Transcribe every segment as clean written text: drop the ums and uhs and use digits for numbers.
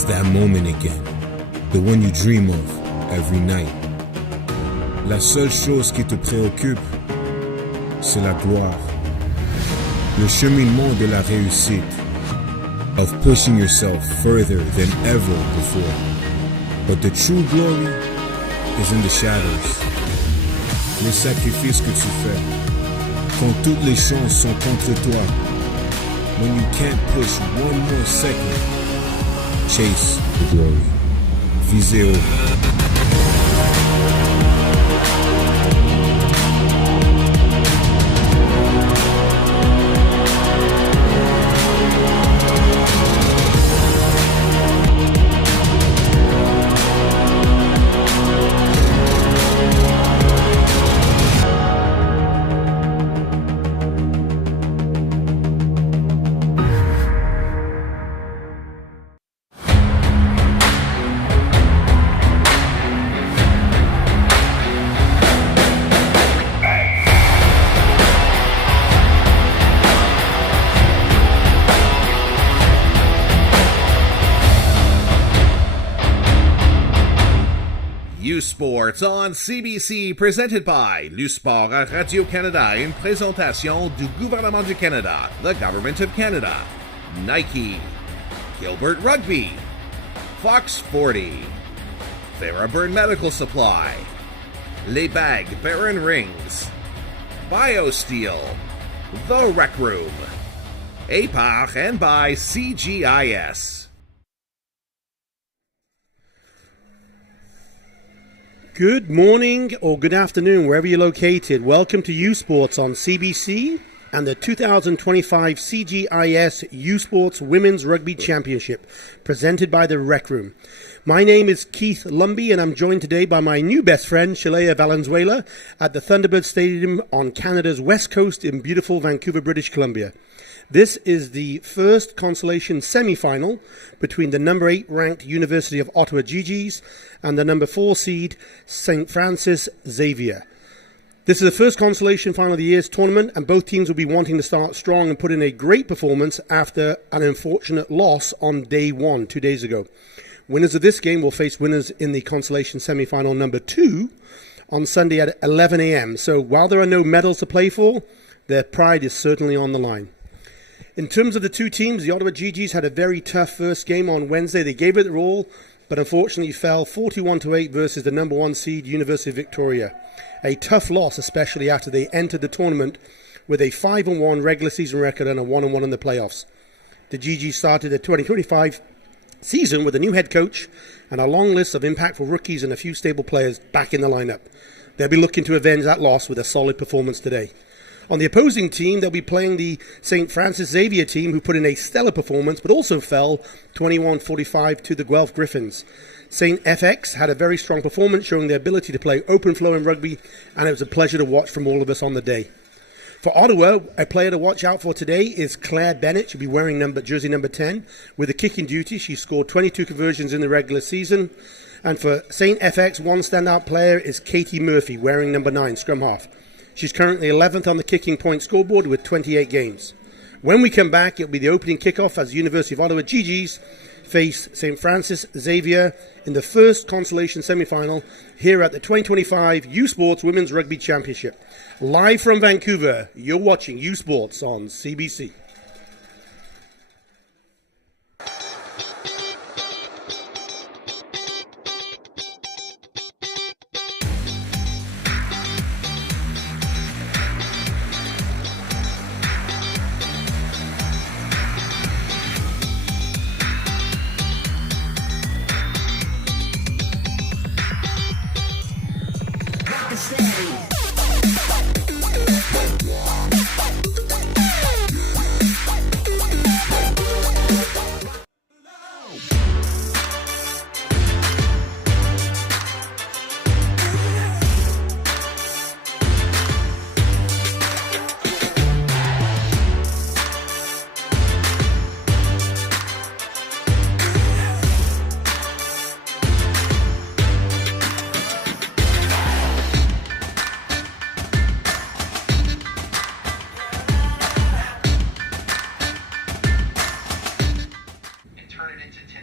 It's that moment again, the one you dream of every night. La seule chose qui te préoccupe, c'est la gloire. Le cheminement de la réussite, of pushing yourself further than ever before. But the true glory is in the shadows. Les sacrifices que tu fais, quand toutes les chances sont contre toi. When you can't push one more second, chase the glory. Visez haut. Sports on CBC, presented by Sport à Radio-Canada, une présentation du gouvernement du Canada, the Government of Canada, Nike, Gilbert Rugby, Fox 40, Thunderbird Medical Supply, Les Bagues Baron Rings, BioSteel, The Rec Room, APAR, and by CGIS. Good morning or good afternoon, wherever you're located. Welcome to U Sports on CBC and the 2025 CGIS U Sports Women's Rugby Championship, presented by the Rec Room. My name is Keith Lumby, and I'm joined today by my new best friend, Shalea Valenzuela, at the Thunderbird Stadium on Canada's west coast in beautiful Vancouver, British Columbia. This is the first Consolation semi-final between the number 8 ranked University of Ottawa Gee-Gees and the number 4 seed St. Francis Xavier. This is the first Consolation final of the year's tournament, and both teams will be wanting to start strong and put in a great performance after an unfortunate loss on day 1 2 days ago. Winners of this game will face winners in the Consolation semi-final number 2 on Sunday at 11 a.m. So while there are no medals to play for, their pride is certainly on the line. In terms of the two teams, the Ottawa Gee-Gees had a very tough first game on Wednesday. They gave it their all, but unfortunately fell 41-8 versus the number 1 seed University of Victoria. A tough loss, especially after they entered the tournament with a 5-1 regular season record and a 1-1 in the playoffs. The Gee-Gees started the 2025 season with a new head coach and a long list of impactful rookies and a few stable players back in the lineup. They'll be looking to avenge that loss with a solid performance today. On the opposing team, they'll be playing the St. Francis Xavier team, who put in a stellar performance but also fell 21-45 to the Guelph Griffins. StFX had a very strong performance, showing their ability to play open flow in rugby, and it was a pleasure to watch from all of us on the day. For Ottawa, a player to watch out for today is Claire Bennett. She'll be wearing jersey number 10 with a kicking duty. She scored 22 conversions in the regular season. And for StFX, one standout player is Katie Murphy, wearing number 9, scrum half. She's currently 11th on the kicking point scoreboard with 28 games. When we come back, it'll be the opening kickoff as the University of Ottawa Gee-Gees face St. Francis Xavier in the first Consolation semi-final here at the 2025 U Sports Women's Rugby Championship. Live from Vancouver, you're watching U Sports on CBC.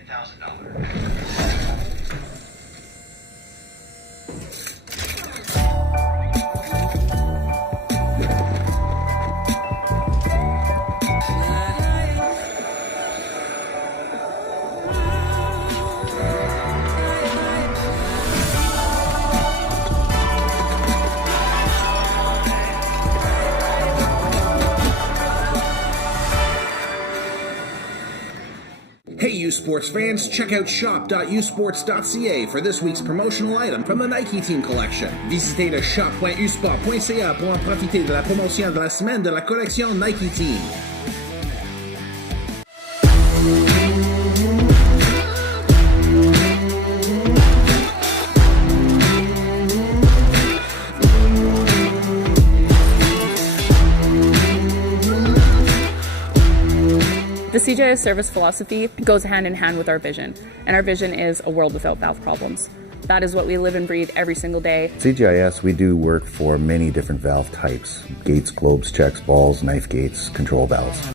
$10,000. Hey, U Sports fans, check out shop.usports.ca for this week's promotional item from the Nike Team Collection. Visitez le shop.usport.ca pour en profiter de la promotion de la semaine de la collection Nike Team. The CGIS service philosophy goes hand in hand with our vision, and our vision is a world without valve problems. That is what we live and breathe every single day. CGIS, we do work for many different valve types: gates, globes, checks, balls, knife gates, control valves.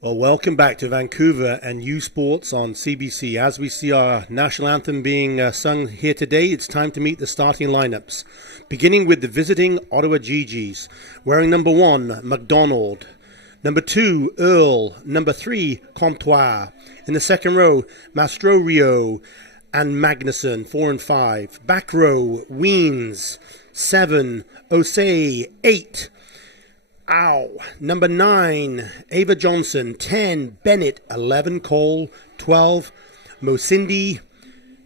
Well, welcome back to Vancouver and U Sports on CBC. As we see our national anthem being sung here today, it's time to meet the starting lineups. Beginning with the visiting Ottawa Gee-Gees, wearing number 1, McDonald. Number 2, Earl. Number 3, Comptoir. In the second row, Mastro Rio and Magnuson, 4 and 5. Back row, Weens, 7. Osei, 8. Number 9, Ava Johnson. 10, Bennett. 11, Cole. 12, Mosindi.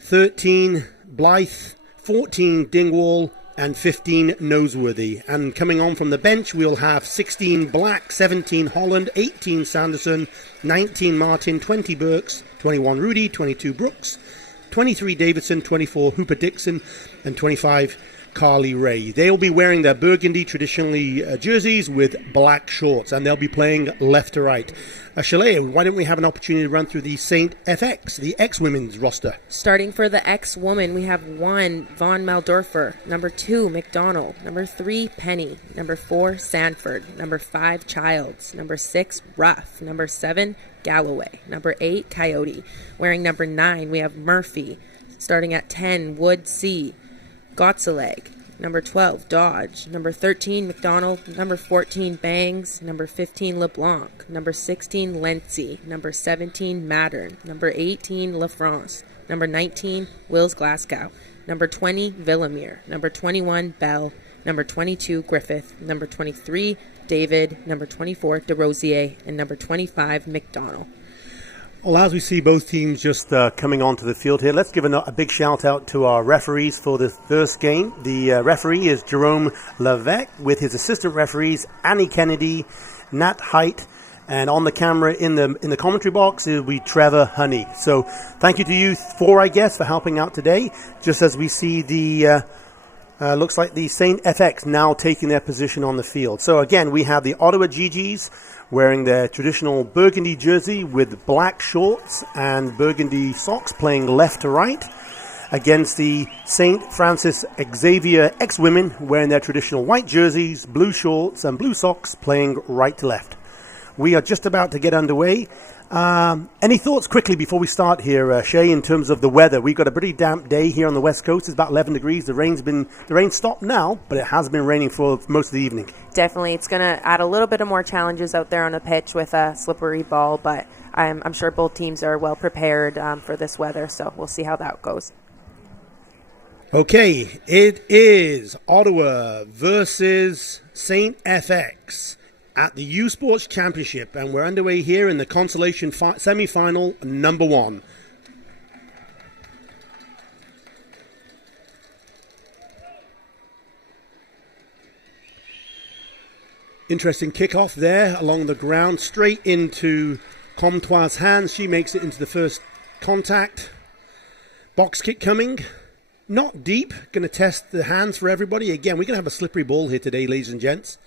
13, Blythe. 14, Dingwall. And 15, Noseworthy. And coming on from the bench, we'll have 16, Black. 17, Holland. 18, Sanderson. 19, Martin. 20, Burks. 21, Rudy. 22, Brooks. 23, Davidson. 24, Hooper Dixon. And 25, Carly Ray. They'll be wearing their burgundy traditionally jerseys with black shorts, and they'll be playing left to right. Chalet, why don't we have an opportunity to run through the StFX, the X-Women's roster? Starting for the X-Women, we have 1, Von Maldorfer. Number 2, McDonald. Number 3, Penny. Number 4, Sanford. Number 5, Childs. Number 6, Ruff. Number 7, Galloway. Number 8, Coyote. Wearing number 9, we have Murphy. Starting at 10, Wood C. Gotzeleg. Number 12, Dodge. Number 13, McDonald. Number 14, Bangs. Number 15, LeBlanc. Number 16, Lenzi. Number 17, Mattern. Number 18, LaFrance. Number 19, Wills Glasgow. Number 20, Villamere. Number 21, Bell. Number 22, Griffith. Number 23, David. Number 24, DeRosier. And number 25, McDonald. Well, as we see both teams just coming onto the field here, let's give a big shout out to our referees for the first game. The referee is Jerome Levesque, with his assistant referees Annie Kennedy, Nat Height, and on the camera in the commentary box it will be Trevor Honey. So thank you to you four, I guess, for helping out today. Just as we see the looks like the StFX now taking their position on the field. So again, we have the Ottawa Gee-Gees wearing their traditional burgundy jersey with black shorts and burgundy socks, playing left to right, against the St. Francis Xavier X-Women wearing their traditional white jerseys, blue shorts and blue socks, playing right to left. We are just about to get underway. Any thoughts quickly before we start here, Shay, in terms of the weather? We've got a pretty damp day here on the west coast. It's about 11 degrees. The rain stopped now, but it has been raining for most of the evening. Definitely, it's going to add a little bit of more challenges out there on a pitch with a slippery ball, but I'm sure both teams are well prepared for this weather, so we'll see how that goes. Okay, it is Ottawa versus StFX at the U Sports Championship, and we're underway here in the Consolation semi-final number 1. Interesting kickoff there along the ground, straight into Comptoir's hands. She makes it into the first contact. Box kick coming. Not deep. Going to test the hands for everybody. Again, we're going to have a slippery ball here today, ladies and gents.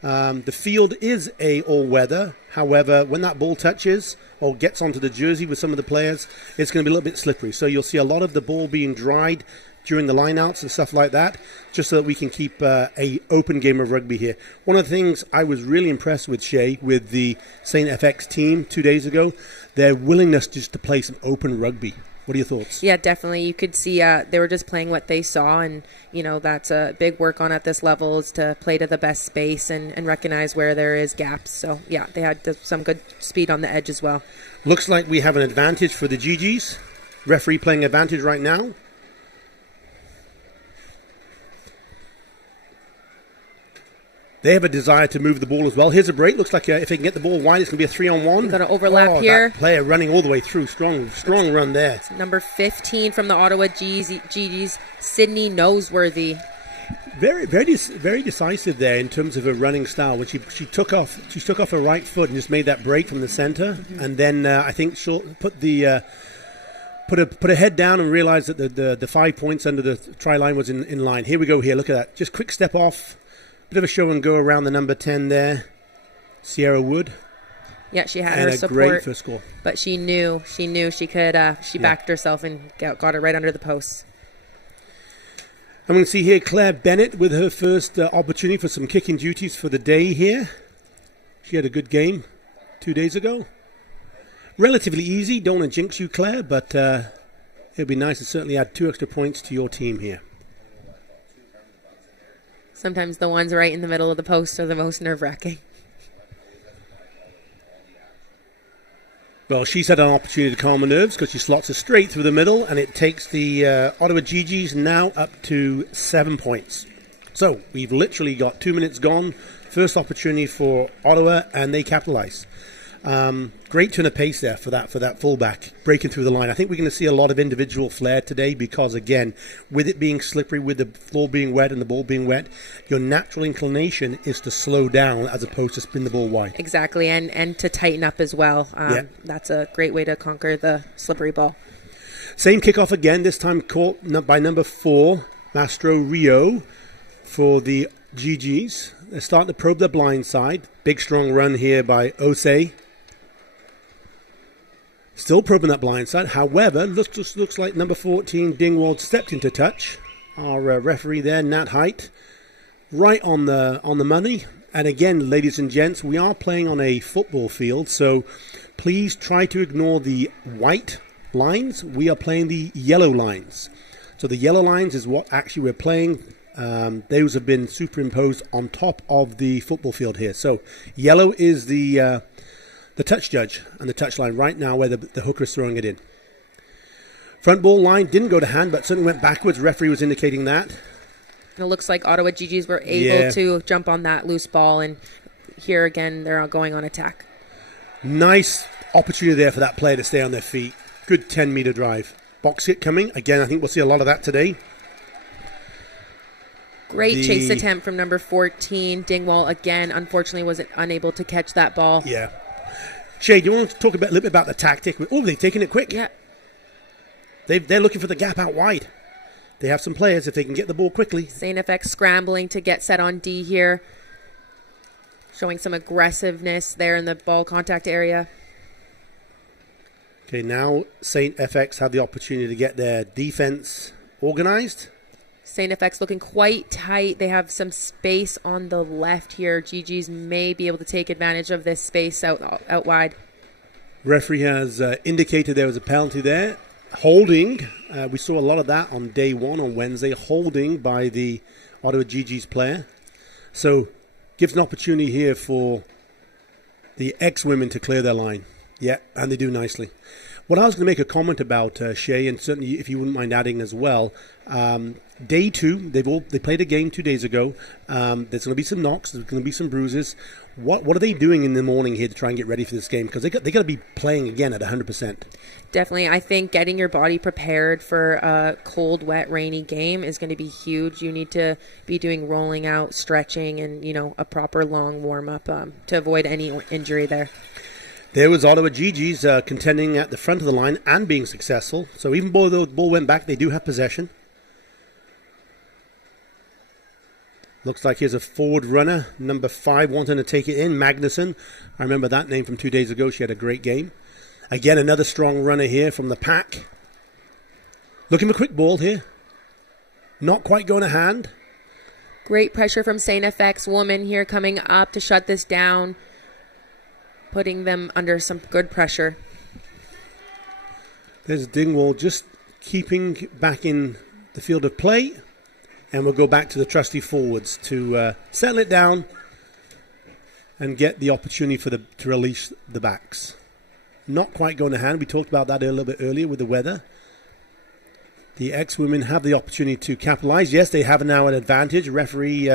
The field is all-weather. However, when that ball touches or gets onto the jersey with some of the players, it's going to be a little bit slippery. So you'll see a lot of the ball being dried during the lineouts and stuff like that, just so that we can keep a open game of rugby here. One of the things I was really impressed with, Shay, with the StFX team 2 days ago, their willingness just to play some open rugby. What are your thoughts? Yeah, definitely. You could see they were just playing what they saw, and that's a big work on at this level, is to play to the best space and recognize where there is gaps. So yeah, they had some good speed on the edge as well. Looks like we have an advantage for the Gee-Gees. Referee playing advantage right now. They have a desire to move the ball as well. Here's a break. Looks like if they can get the ball wide, it's going to be a 3-on-1. Got an overlap here. That player running all the way through. Strong run there. It's number 15 from the Ottawa Gee-Gees, Sydney Noseworthy. Very, very, very decisive there in terms of her running style. When she took off her right foot and just made that break from the center, and then I think she'll put her head down and realized that the 5 points under the try line was in line. Here we go. Here, look at that. Just quick step off. Bit of a show and go around the number 10 there, Sierra Wood. Yeah, she had and her a support, great first score. But she knew she could. She backed herself and got it right under the post. I'm going to see here Claire Bennett with her first opportunity for some kicking duties for the day here. She had a good game 2 days ago. Relatively easy. Don't want to jinx you, Claire, but it'd be nice to certainly add 2 extra points to your team here. Sometimes the ones right in the middle of the post are the most nerve-wracking. Well, she's had an opportunity to calm her nerves because she slots it straight through the middle, and it takes the Ottawa Gee-Gees now up to 7 points. So we've literally got 2 minutes gone. First opportunity for Ottawa, and they capitalize. Great turn of pace there for that fullback breaking through the line. I think we're going to see a lot of individual flair today because, again, with it being slippery, with the floor being wet and the ball being wet, your natural inclination is to slow down as opposed to spin the ball wide. Exactly, and to tighten up as well. That's a great way to conquer the slippery ball. Same kickoff again, this time caught by number 4, Mastro Rio for the Gee-Gees. They're starting to probe the blind side. Big strong run here by Osei. Still probing that blind side. However, looks like number 14, Dingwald, stepped into touch. Our referee there, Nat Height, right on the money. And again, ladies and gents, we are playing on a football field, so please try to ignore the white lines. We are playing the yellow lines. So the yellow lines is what actually we're playing. Those have been superimposed on top of the football field here. So yellow is the touch judge and the touch line right now where the hooker is throwing it in. Front ball line didn't go to hand, but certainly went backwards. Referee was indicating that. It looks like Ottawa Gee-Gees were able to jump on that loose ball, and here again they're going on attack. Nice opportunity there for that player to stay on their feet. Good 10-meter drive. Box hit coming. Again, I think we'll see a lot of that today. Great chase attempt from number 14. Dingwall, again, unfortunately was unable to catch that ball. Yeah. Shay, do you want to talk a little bit about the tactic? Oh, they've taken it quick. Yeah. They're looking for the gap out wide. They have some players if they can get the ball quickly. StFX scrambling to get set on D here. Showing some aggressiveness there in the ball contact area. Okay, now StFX have the opportunity to get their defense organized. StFX looking quite tight. They have some space on the left here. Gee-Gees may be able to take advantage of this space out wide. Referee has indicated there was a penalty there. Holding. We saw a lot of that on day 1 on Wednesday. Holding by the Ottawa Gee-Gees player. So gives an opportunity here for the X-Women to clear their line. Yeah, and they do nicely. What I was going to make a comment about, Shay, and certainly if you wouldn't mind adding as well, day 2, they played a game 2 days ago. There's going to be some knocks, there's going to be some bruises. What are they doing in the morning here to try and get ready for this game? Because they got to be playing again at 100%. Definitely. I think getting your body prepared for a cold, wet, rainy game is going to be huge. You need to be doing rolling out, stretching, and a proper long warm-up to avoid any injury there. There was Ottawa Gee-Gees contending at the front of the line and being successful. So even though the ball went back, they do have possession. Looks like here's a forward runner, number 5, wanting to take it in, Magnuson. I remember that name from 2 days ago. She had a great game. Again, another strong runner here from the pack. Looking for quick ball here. Not quite going to hand. Great pressure from StFX woman here coming up to shut this down, putting them under some good pressure. There's Dingwall just keeping back in the field of play, and we'll go back to the trusty forwards to settle it down and get the opportunity to release the backs. Not quite going to hand. We talked about that a little bit earlier with the weather. The X-Women have the opportunity to capitalize. Yes, they have now an advantage. Referee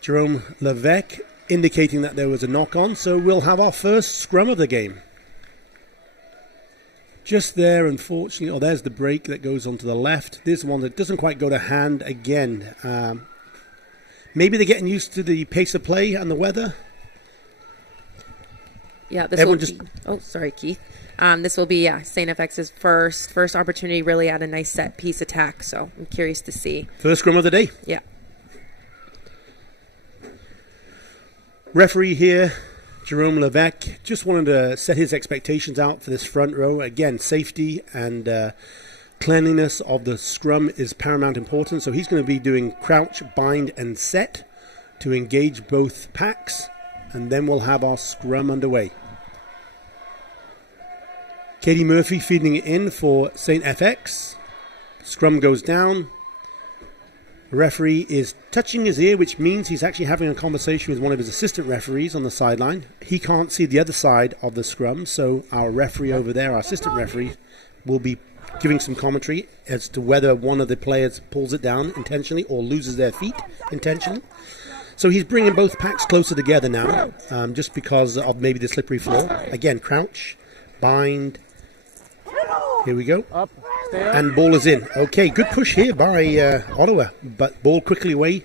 Jerome Levesque indicating that there was a knock-on. So we'll have our first scrum of the game. Just there, unfortunately. Oh, there's the break that goes on to the left. This one that doesn't quite go to hand again. Maybe they're getting used to the pace of play and the weather. Yeah, this will be... Oh, sorry, Keith. This will be StFX's first opportunity really at a nice set piece attack. So I'm curious to see. First scrum of the day. Yeah. Referee here, Jerome Levesque, just wanted to set his expectations out for this front row. Again, safety and cleanliness of the scrum is paramount importance. So he's going to be doing crouch, bind, and set to engage both packs. And then we'll have our scrum underway. Katie Murphy feeding it in for StFX. Scrum goes down. The referee is touching his ear, which means he's actually having a conversation with one of his assistant referees on the sideline. He can't see the other side of the scrum, so our referee over there, our assistant referee, will be giving some commentary as to whether one of the players pulls it down intentionally or loses their feet intentionally. So he's bringing both packs closer together now, just because of maybe the slippery floor. Again, crouch, bind. Here we go. Up, stay up. And ball is in. Okay, good push here by Ottawa, but ball quickly away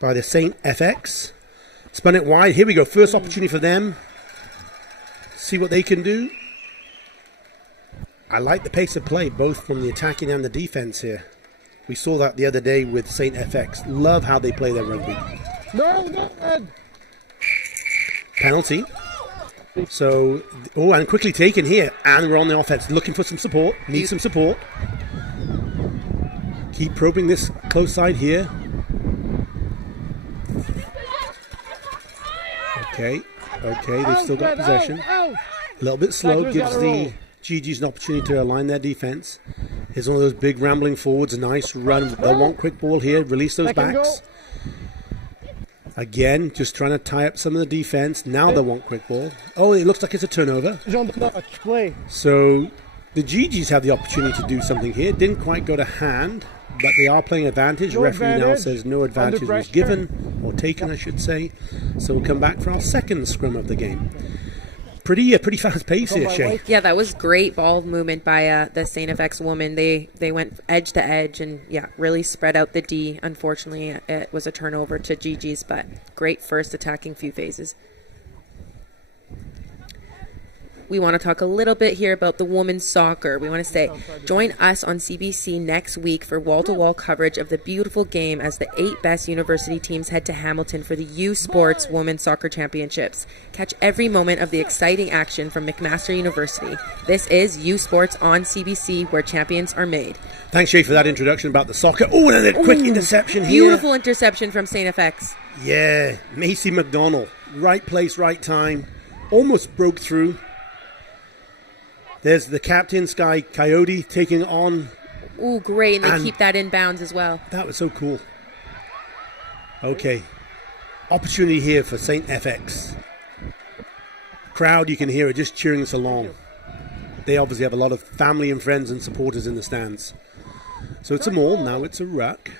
by the StFX. Spun it wide. Here we go. First opportunity for them. See what they can do. I like the pace of play, both from the attacking and the defense here. We saw that the other day with StFX. Love how they play their rugby. No. Penalty. So, and quickly taken here. And we're on the offense. Looking for some support. Need some support. Keep probing this close side here. Okay. They've still got possession. A little bit slow. Gives the Gee-Gees an opportunity to align their defense. Here's one of those big rambling forwards. Nice run. They'll want quick ball here. Release those backs. Again, just trying to tie up some of the defense. Now they want quick ball. Oh, it looks like it's a turnover. So the Gee-Gees have the opportunity to do something here. Didn't quite go to hand, but they are playing advantage. The referee now says no advantage was given, or taken, I should say. So we'll come back for our second scrum of the game. Pretty fast pace here, Shay. Yeah, that was great ball movement by the StFX woman. They went edge to edge and really spread out the D. Unfortunately, it was a turnover to Gee-Gees, but great first attacking few phases. We want to talk a little bit here about the women's soccer. We want to say, join us on CBC next week for wall-to-wall coverage of the beautiful game as the 8 best university teams head to Hamilton for the U Sports Women's Soccer Championships. Catch every moment of the exciting action from McMaster University. This is U Sports on CBC, where champions are made. Thanks, Shay, for that introduction about the soccer. Oh, and a quick interception here. Beautiful interception from StFX. Yeah, Macy McDonald. Right place, right time. Almost broke through. There's the captain, Sky Coyote, taking on. Ooh, great. And they keep that in bounds as well. That was so cool. Okay. Opportunity here for StFX. Crowd, you can hear it just cheering us along. They obviously have a lot of family and friends and supporters in the stands. So it's a maul, now it's a ruck.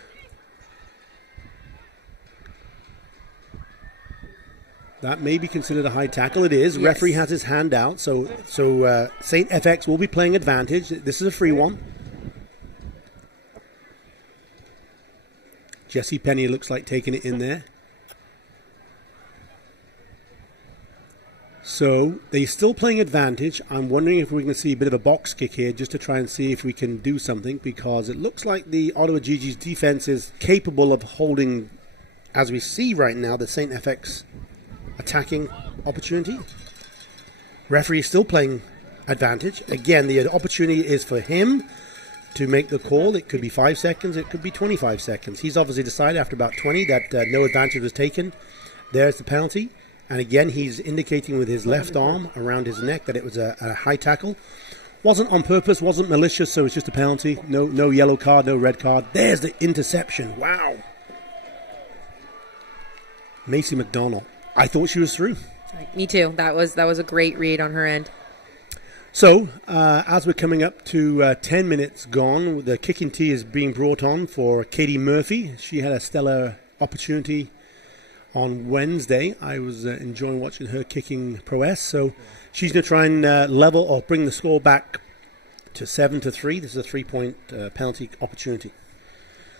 That may be considered a high tackle. It is. Yes. Referee has his hand out, so StFX will be playing advantage. This is a free one. Jessie Penny looks like taking it in there. So they're still playing advantage. I'm wondering if we can see a bit of a box kick here just to try and see if we can do something, because it looks like the Ottawa Gee-Gees defense is capable of holding, as we see right now, the StFX attacking opportunity. Referee is still playing advantage. Again, the opportunity is for him to make the call. It could be 5 seconds, it could be 25 seconds. He's obviously decided after about 20 that no advantage was taken. There's the penalty. And again, he's indicating with his left arm around his neck that it was a high tackle. Wasn't on purpose, wasn't malicious, so it's just a penalty. No yellow card, no red card. There's the interception. Wow. Macy McDonald. I thought she was through. Me too. That was a great read on her end. So, as we're coming up to 10 minutes gone, the kicking tee is being brought on for Katie Murphy. She had a stellar opportunity on Wednesday. I was enjoying watching her kicking prowess. So she's going to try and level or bring the score back to 7-3. This is a 3-point penalty opportunity.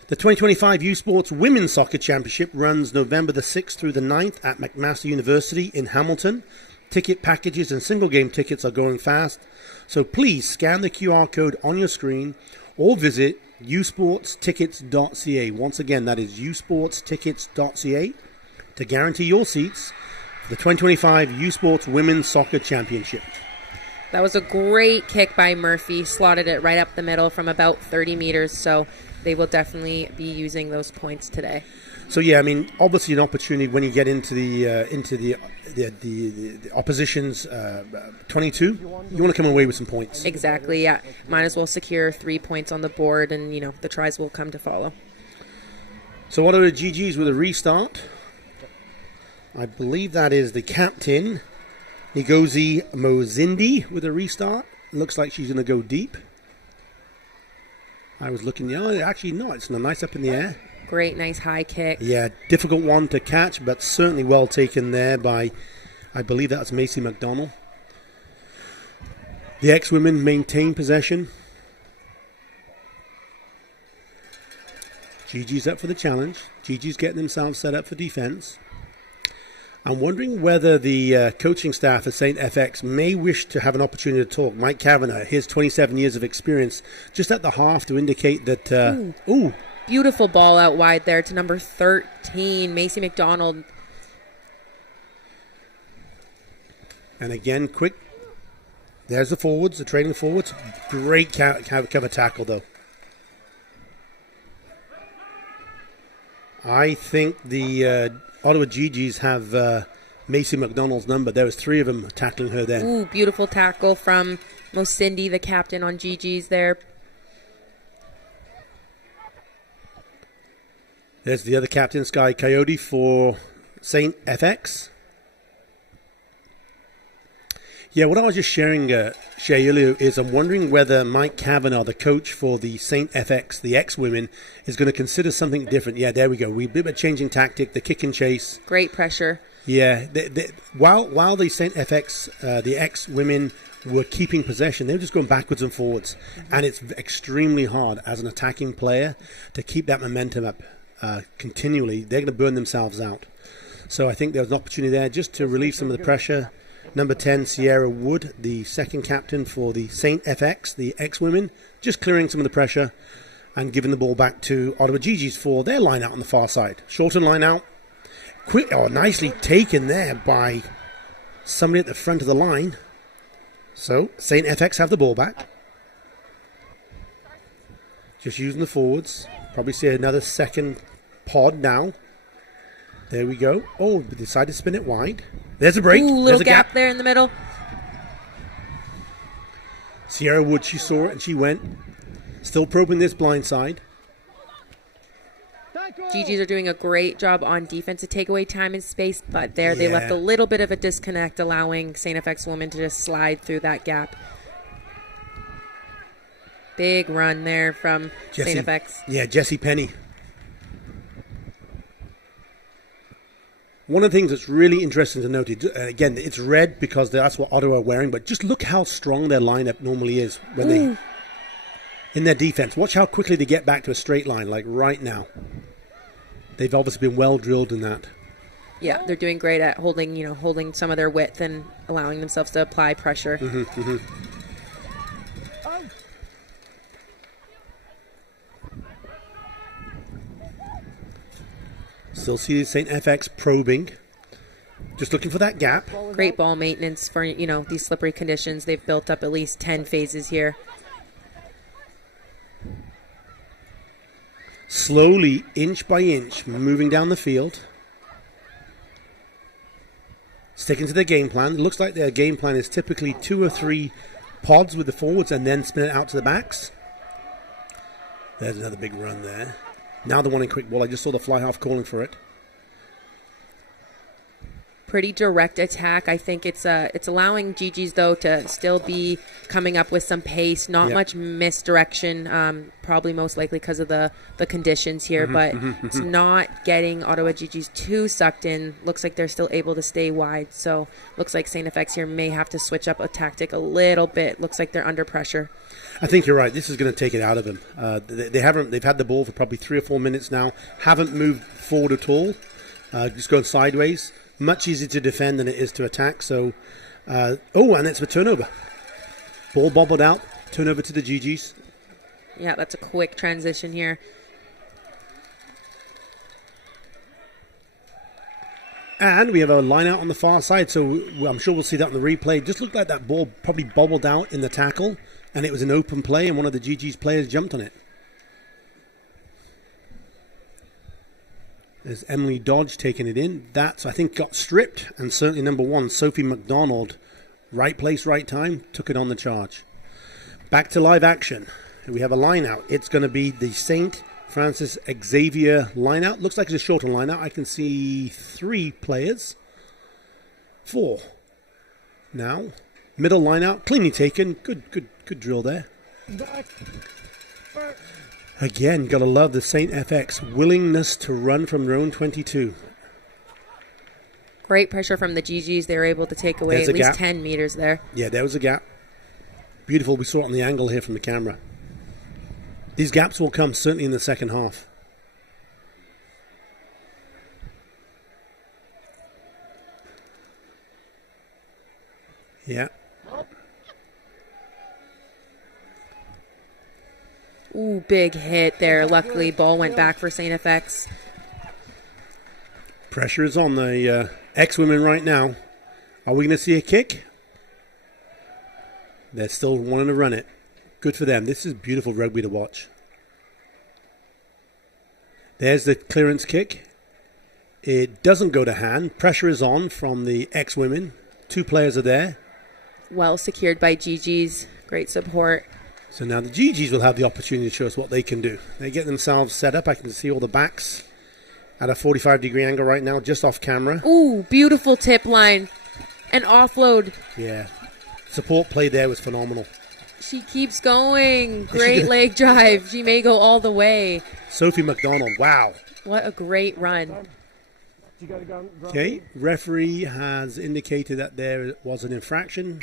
The 2025 U Sports Women's Soccer Championship runs November the 6th through the 9th at McMaster University in Hamilton. Ticket packages and single game tickets are going fast. So please scan the QR code on your screen or visit usportstickets.ca. Once again, that is usportstickets.ca. to guarantee your seats for the 2025 U Sports Women's Soccer Championship. That was a great kick by Murphy. Slotted it right up the middle from about 30 meters, so they will definitely be using those points today. So yeah, I mean, obviously an opportunity when you get into the opposition's 22, you want to come away with some points. Exactly, yeah. Might as well secure 3 points on the board, and the tries will come to follow. So Ottawa Gee-Gees with a restart. I believe that is the captain, Ngozi Mozindi, with a restart. Looks like she's going to go deep. I was looking, actually no, it's nice up in the air. Great, nice high kick. Yeah, difficult one to catch, but certainly well taken there by, I believe that's Macy McDonald. The X-Women maintain possession. Gee-Gees up for the challenge. Gee-Gees getting themselves set up for defense. I'm wondering whether the coaching staff at StFX may wish to have an opportunity to talk. Mike Kavanagh, his 27 years of experience, just at the half to indicate that... Beautiful ball out wide there to number 13, Macy McDonald. And again, quick. There's the forwards, the trailing forwards. Great cover tackle, though. I think the Ottawa Gee-Gees have Macy McDonald's number. There was 3 of them tackling her then. Ooh, beautiful tackle from Mosindi, the captain on Gee-Gees there. There's the other captain, Sky Coyote for StFX. Yeah, what I was just sharing, Shay, earlier is I'm wondering whether Mike Kavanagh, the coach for the StFX, the X-Women, is going to consider something different. Yeah, there we go. We've been a changing tactic, the kick and chase. Great pressure. Yeah, while the StFX, the X-Women were keeping possession, they were just going backwards and forwards. And it's extremely hard as an attacking player to keep that momentum up continually. They're going to burn themselves out. So I think there's an opportunity there just to relieve some of the pressure. Number 10, Sierra Wood, the second captain for the StFX, the X-Women, just clearing some of the pressure and giving the ball back to Ottawa Gee-Gees for their line out on the far side. Shorten line out. Quick, nicely taken there by somebody at the front of the line. So, StFX have the ball back. Just using the forwards. Probably see another second pod now. There we go. Oh, we decided to spin it wide. There's a break. Ooh, little gap there in the middle. Sierra Wood, she saw it and she went. Still probing this blind side. Gee-Gees are doing a great job on defense to take away time and space, but there they left a little bit of a disconnect, allowing StFX women to just slide through that gap. Big run there from StFX. Yeah, Jessie Penny. One of the things that's really interesting to note, again, it's red because that's what Ottawa are wearing, but just look how strong their lineup normally is when they in their defense. Watch how quickly they get back to a straight line, like right now. They've obviously been well drilled in that. Yeah, they're doing great at holding some of their width and allowing themselves to apply pressure. Still see StFX probing. Just looking for that gap. Great ball maintenance for, these slippery conditions. They've built up at least 10 phases here. Slowly, inch by inch, moving down the field. Sticking to their game plan. It looks like their game plan is typically 2 or 3 pods with the forwards and then spin it out to the backs. There's another big run there. Now the one in quick ball. I just saw the fly half calling for it. Pretty direct attack. I think it's allowing Gee-Gees, though, to still be coming up with some pace. Not much misdirection, probably most likely because of the conditions here, but it's not getting Ottawa Gee-Gees too sucked in. Looks like they're still able to stay wide, so looks like StFX here may have to switch up a tactic a little bit. Looks like they're under pressure. I think you're right. This is going to take it out of them. They've had the ball for probably 3 or 4 minutes now. Haven't moved forward at all. Just going sideways. Much easier to defend than it is to attack. So, and it's a turnover. Ball bobbled out. Turnover to the Gee-Gees. Yeah, that's a quick transition here. And we have a line out on the far side, so I'm sure we'll see that on the replay. Just looked like that ball probably bobbled out in the tackle, and it was an open play, and one of the Gee-Gees players jumped on it. There's Emily Dodge taking it in. That's, I think, got stripped, and certainly number 1, Sophie McDonald, right place, right time, took it on the charge. Back to live action. We have a line out. It's going to be the St. Francis Xavier line out. Looks like it's a shorter line out. I can see 3 players. 4. Now, middle line out, cleanly taken. Good drill there. Again, gotta love the StFX willingness to run from their own 22. Great pressure from the Gee-Gees. They were able to take away at least 10 meters there. Yeah, there was a gap. Beautiful. We saw it on the angle here from the camera. These gaps will come certainly in the second half. Yeah. Ooh, big hit there. Luckily, ball went back for StFX. Pressure is on the X-Women right now. Are we going to see a kick? They're still wanting to run it. Good for them. This is beautiful rugby to watch. There's the clearance kick. It doesn't go to hand. Pressure is on from the X-Women. 2 players are there. Well secured by Gee-Gees. Great support. So now the Gee-Gees will have the opportunity to show us what they can do. They get themselves set up. I can see all the backs at a 45-degree angle right now, just off camera. Ooh, beautiful tip line. An offload. Yeah. Support play there was phenomenal. She keeps going. Great leg drive. She may go all the way. Sophie McDonald, wow. What a great run. Okay, referee has indicated that there was an infraction.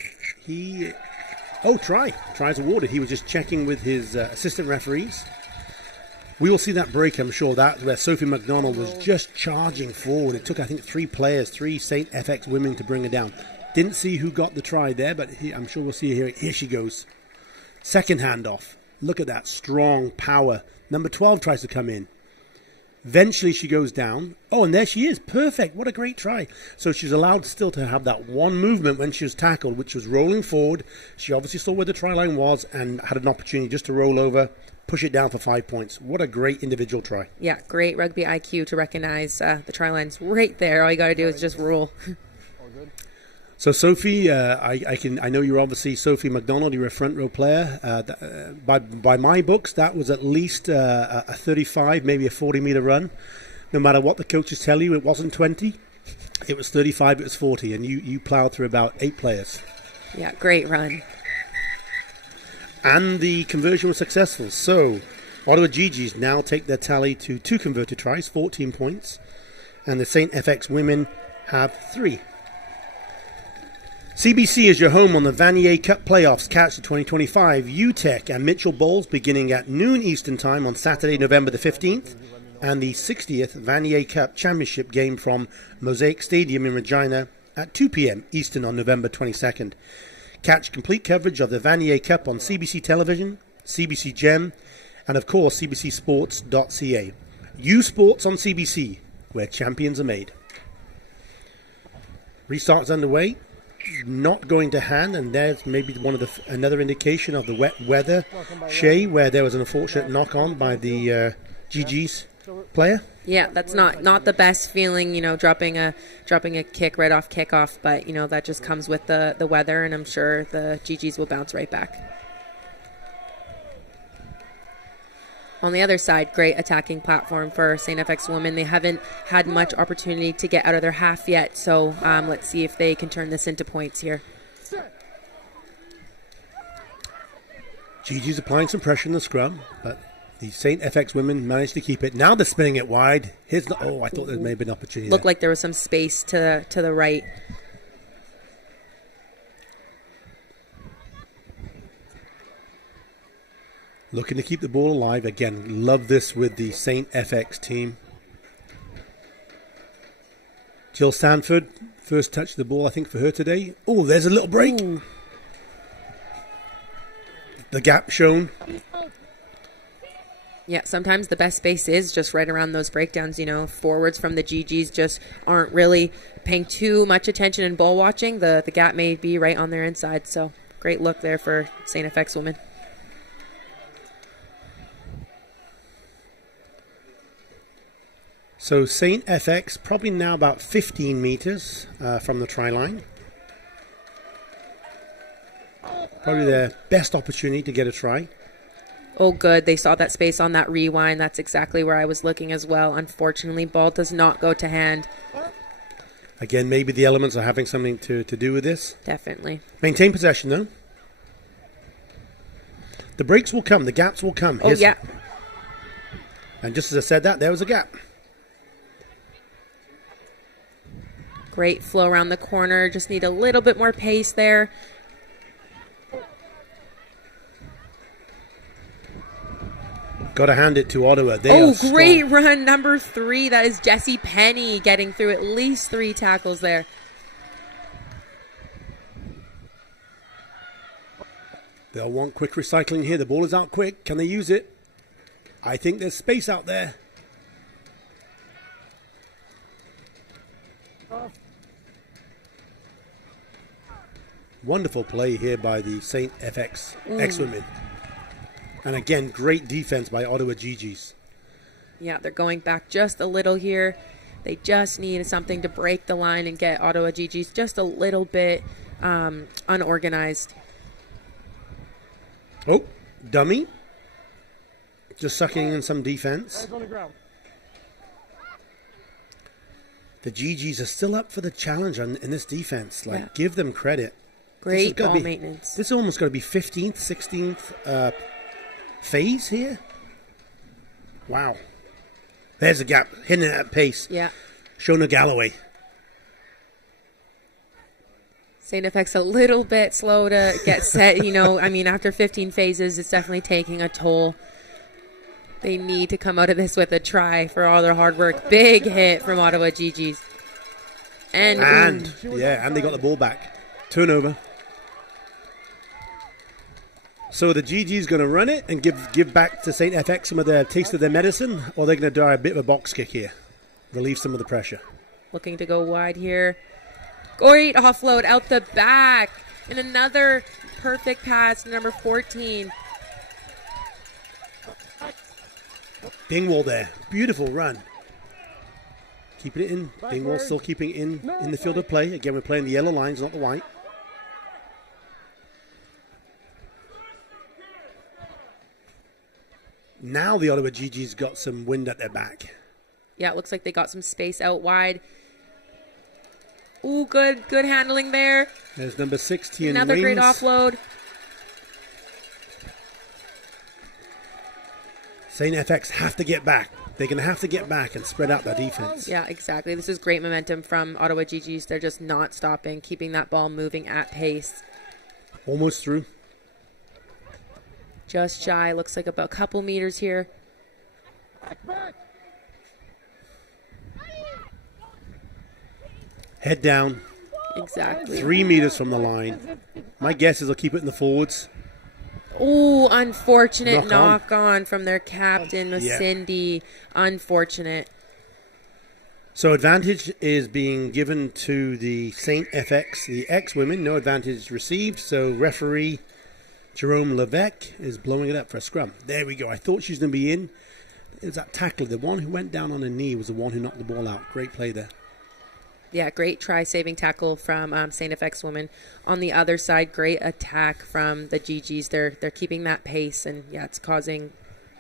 Try. Tries awarded. He was just checking with his assistant referees. We will see that break, I'm sure, that where Sophie McDonald was just charging forward. It took, I think, 3 players, 3 StFX women to bring her down. Didn't see who got the try there, but I'm sure we'll see her here. Here she goes. Second handoff. Look at that strong power. Number 12 tries to come in. Eventually she goes down. Oh, and there she is. Perfect. What a great try. So she's allowed still to have that one movement when she was tackled, which was rolling forward. She obviously saw where the try line was and had an opportunity just to roll over, push it down for 5 points. What a great individual try. Yeah, great rugby IQ to recognize the try line's right there. All you got to do is just roll. So Sophie, I know you're obviously Sophie McDonald. You're a front row player. By my books, that was at least a 35, maybe a 40-meter run. No matter what the coaches tell you, it wasn't 20. It was 35. It was 40, and you plowed through about 8 players. Yeah, great run. And the conversion was successful. So Ottawa Gee-Gees now take their tally to 2 converted tries, 14 points, and the StFX women have 3. CBC is your home on the Vanier Cup playoffs. Catch the 2025 UTEC and Mitchell Bowls beginning at noon Eastern Time on Saturday, November the 15th, and the 60th Vanier Cup Championship game from Mosaic Stadium in Regina at 2 p.m. Eastern on November 22nd. Catch complete coverage of the Vanier Cup on CBC Television, CBC Gem, and of course cbcsports.ca. U Sports on CBC, where champions are made. Restart's underway. Not going to hand, and there's maybe another indication of the wet weather. Shea, where there was an unfortunate knock on by the Gee-Gees player. Yeah, that's not the best feeling, dropping a kick right off kickoff, but that just comes with the weather, and I'm sure the Gee-Gees will bounce right back. On the other side, great attacking platform for StFX women. They haven't had much opportunity to get out of their half yet, so let's see if they can turn this into points here. Gee-Gees applying some pressure in the scrum, but the StFX women managed to keep it. Now they're spinning it wide. Here's the, I thought there may have been an opportunity. Looked like there was some space to the right. Looking to keep the ball alive. Again, love this with the StFX team. Jill Sanford, first touch of the ball, I think, for her today. Oh, there's a little break. Ooh. The gap shown. Yeah, sometimes the best space is just right around those breakdowns. Forwards from the Gee-Gees just aren't really paying too much attention in ball watching. The gap may be right on their inside, so great look there for StFX women. So StFX probably now about 15 meters from the try line. Probably their best opportunity to get a try. Oh, good. They saw that space on that rewind. That's exactly where I was looking as well. Unfortunately, ball does not go to hand. Again, maybe the elements are having something to do with this. Definitely. Maintain possession, though. The breaks will come. The gaps will come. Oh, yeah. And just as I said that, there was a gap. Great flow around the corner. Just need a little bit more pace there. Got to hand it to Ottawa. They Great run, number 3. That is Jessie Penny getting through at least 3 tackles there. They'll want quick recycling here. The ball is out quick. Can they use it? I think there's space out there. Wonderful play here by the StFX X-Women. And again, great defense by Ottawa Gee-Gees. Yeah, they're going back just a little here. They just need something to break the line and get Ottawa Gee-Gees just a little bit unorganized. Oh, dummy. Just sucking in some defense. The Gee-Gees are still up for the challenge in this defense. Give them credit. Great ball maintenance. This is almost going to be 15th, 16th phase here. Wow. There's a gap. Hitting it at pace. Yeah. Shona Galloway. StFX a little bit slow to get set. After 15 phases, it's definitely taking a toll. They need to come out of this with a try for all their hard work. Big hit from Ottawa Gee-Gees. And they got the ball back. Turnover. So the Gee-Gees going to run it and give back to StFX some of their taste of their medicine, or they're going to try a bit of a box kick here. Relieve some of the pressure. Looking to go wide here. Great offload out the back. And another perfect pass to number 14. Dingwall there. Beautiful run. Keeping it in. Dingwall still keeping it in the field of play. Again, we're playing the yellow lines, not the white. Now the Ottawa Gee-Gees got some wind at their back. Yeah, it looks like they got some space out wide. Ooh, good handling there. There's number 16. Another great offload. StFX have to get back. They're going to have to get back and spread out their defense. Yeah, exactly. This is great momentum from Ottawa Gee-Gees. They're just not stopping, keeping that ball moving at pace. Almost through. Just shy. Looks like about a couple meters here. Head down. Exactly. 3 meters from the line. My guess is they'll keep it in the forwards. Oh, unfortunate knock on from their captain, Cindy. Unfortunate. So advantage is being given to the StFX, the X-Women. No advantage received. So referee Jerome Levesque is blowing it up for a scrum. There we go. I thought she was going to be in. is that tackler. The one who went down on a knee was the one who knocked the ball out. Great play there. Yeah, great try-saving tackle from StFX women. On the other side, great attack from the Gee-Gees. They're keeping that pace, and yeah, it's causing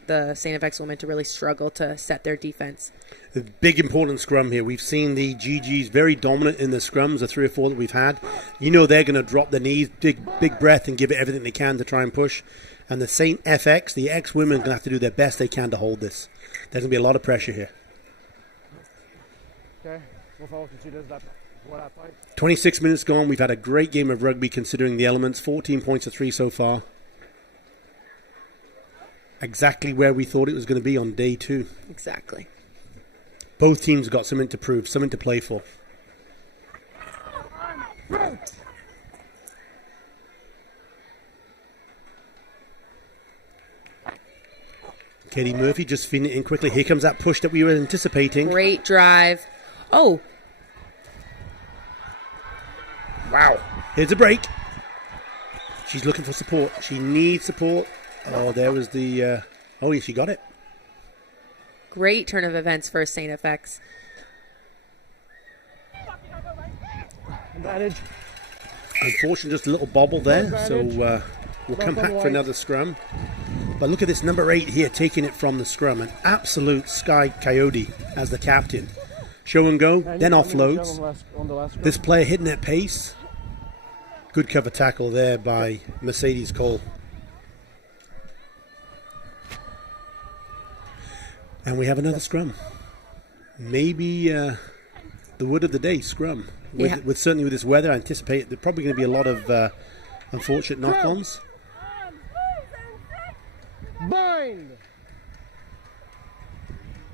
the StFX women to really struggle to set their defense. A big important scrum here. We've seen the Gee-Gees very dominant in the scrums, the 3 or 4 that we've had. You know they're going to drop their knees, big breath, and give it everything they can to try and push. And the StFX, the X-Women, are going to have to do their best they can to hold this. There's going to be a lot of pressure here. Okay. 26 minutes gone. We've had a great game of rugby considering the elements. 14 points to 3 so far. Exactly where we thought it was going to be on day 2. Exactly. Both teams got something to prove, something to play for. Katie Murphy just feeding it in quickly. Here comes that push that we were anticipating. Great drive. Oh. Wow. Here's a break. She's looking for support. She needs support. Oh, there was the... oh, yeah, she got it. Great turn of events for StFX. Advantage. Unfortunately, just a little bobble there. So we'll come back for another scrum. But look at this number 8 here taking it from the scrum. An absolute Sky Coyote as the captain. Show and go, then offloads. This player hitting at pace. Good cover tackle there by Mercedes Cole. And we have another scrum. Maybe the word of the day, scrum. With certainly with this weather, I anticipate there's probably going to be a lot of unfortunate knock-ons. Bind.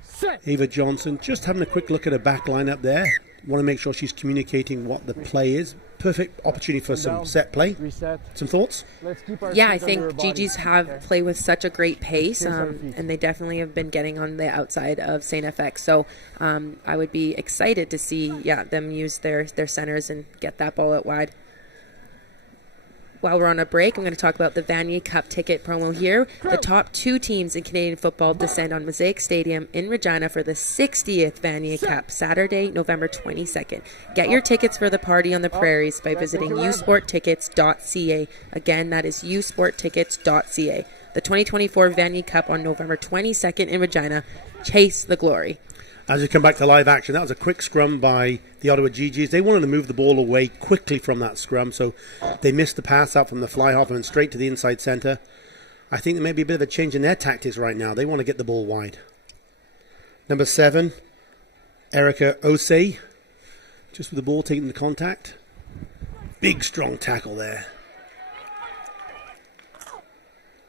Set. Ava Johnson, just having a quick look at her back line up there. Want to make sure she's communicating what the play is. Perfect opportunity for some set play. Reset. Some thoughts? Let's keep our Yeah, I feet under our think Gee-Gees have play with such a great pace, and they definitely have been getting on the outside of StFX. So I would be excited to see them use their centers and get that ball out wide. While we're on a break, I'm going to talk about the Vanier Cup ticket promo here. The top 2 teams in Canadian football descend on Mosaic Stadium in Regina for the 60th Vanier Cup, Saturday, November 22nd. Get your tickets for the party on the prairies by visiting usporttickets.ca. Again, that is usporttickets.ca. The 2024 Vanier Cup on November 22nd in Regina. Chase the glory. As we come back to live action, that was a quick scrum by the Ottawa Gee-Gees. They wanted to move the ball away quickly from that scrum, so they missed the pass out from the fly half and straight to the inside centre. I think there may be a bit of a change in their tactics right now. They want to get the ball wide. Number 7, Erica Osei, just with the ball taking the contact. Big, strong tackle there.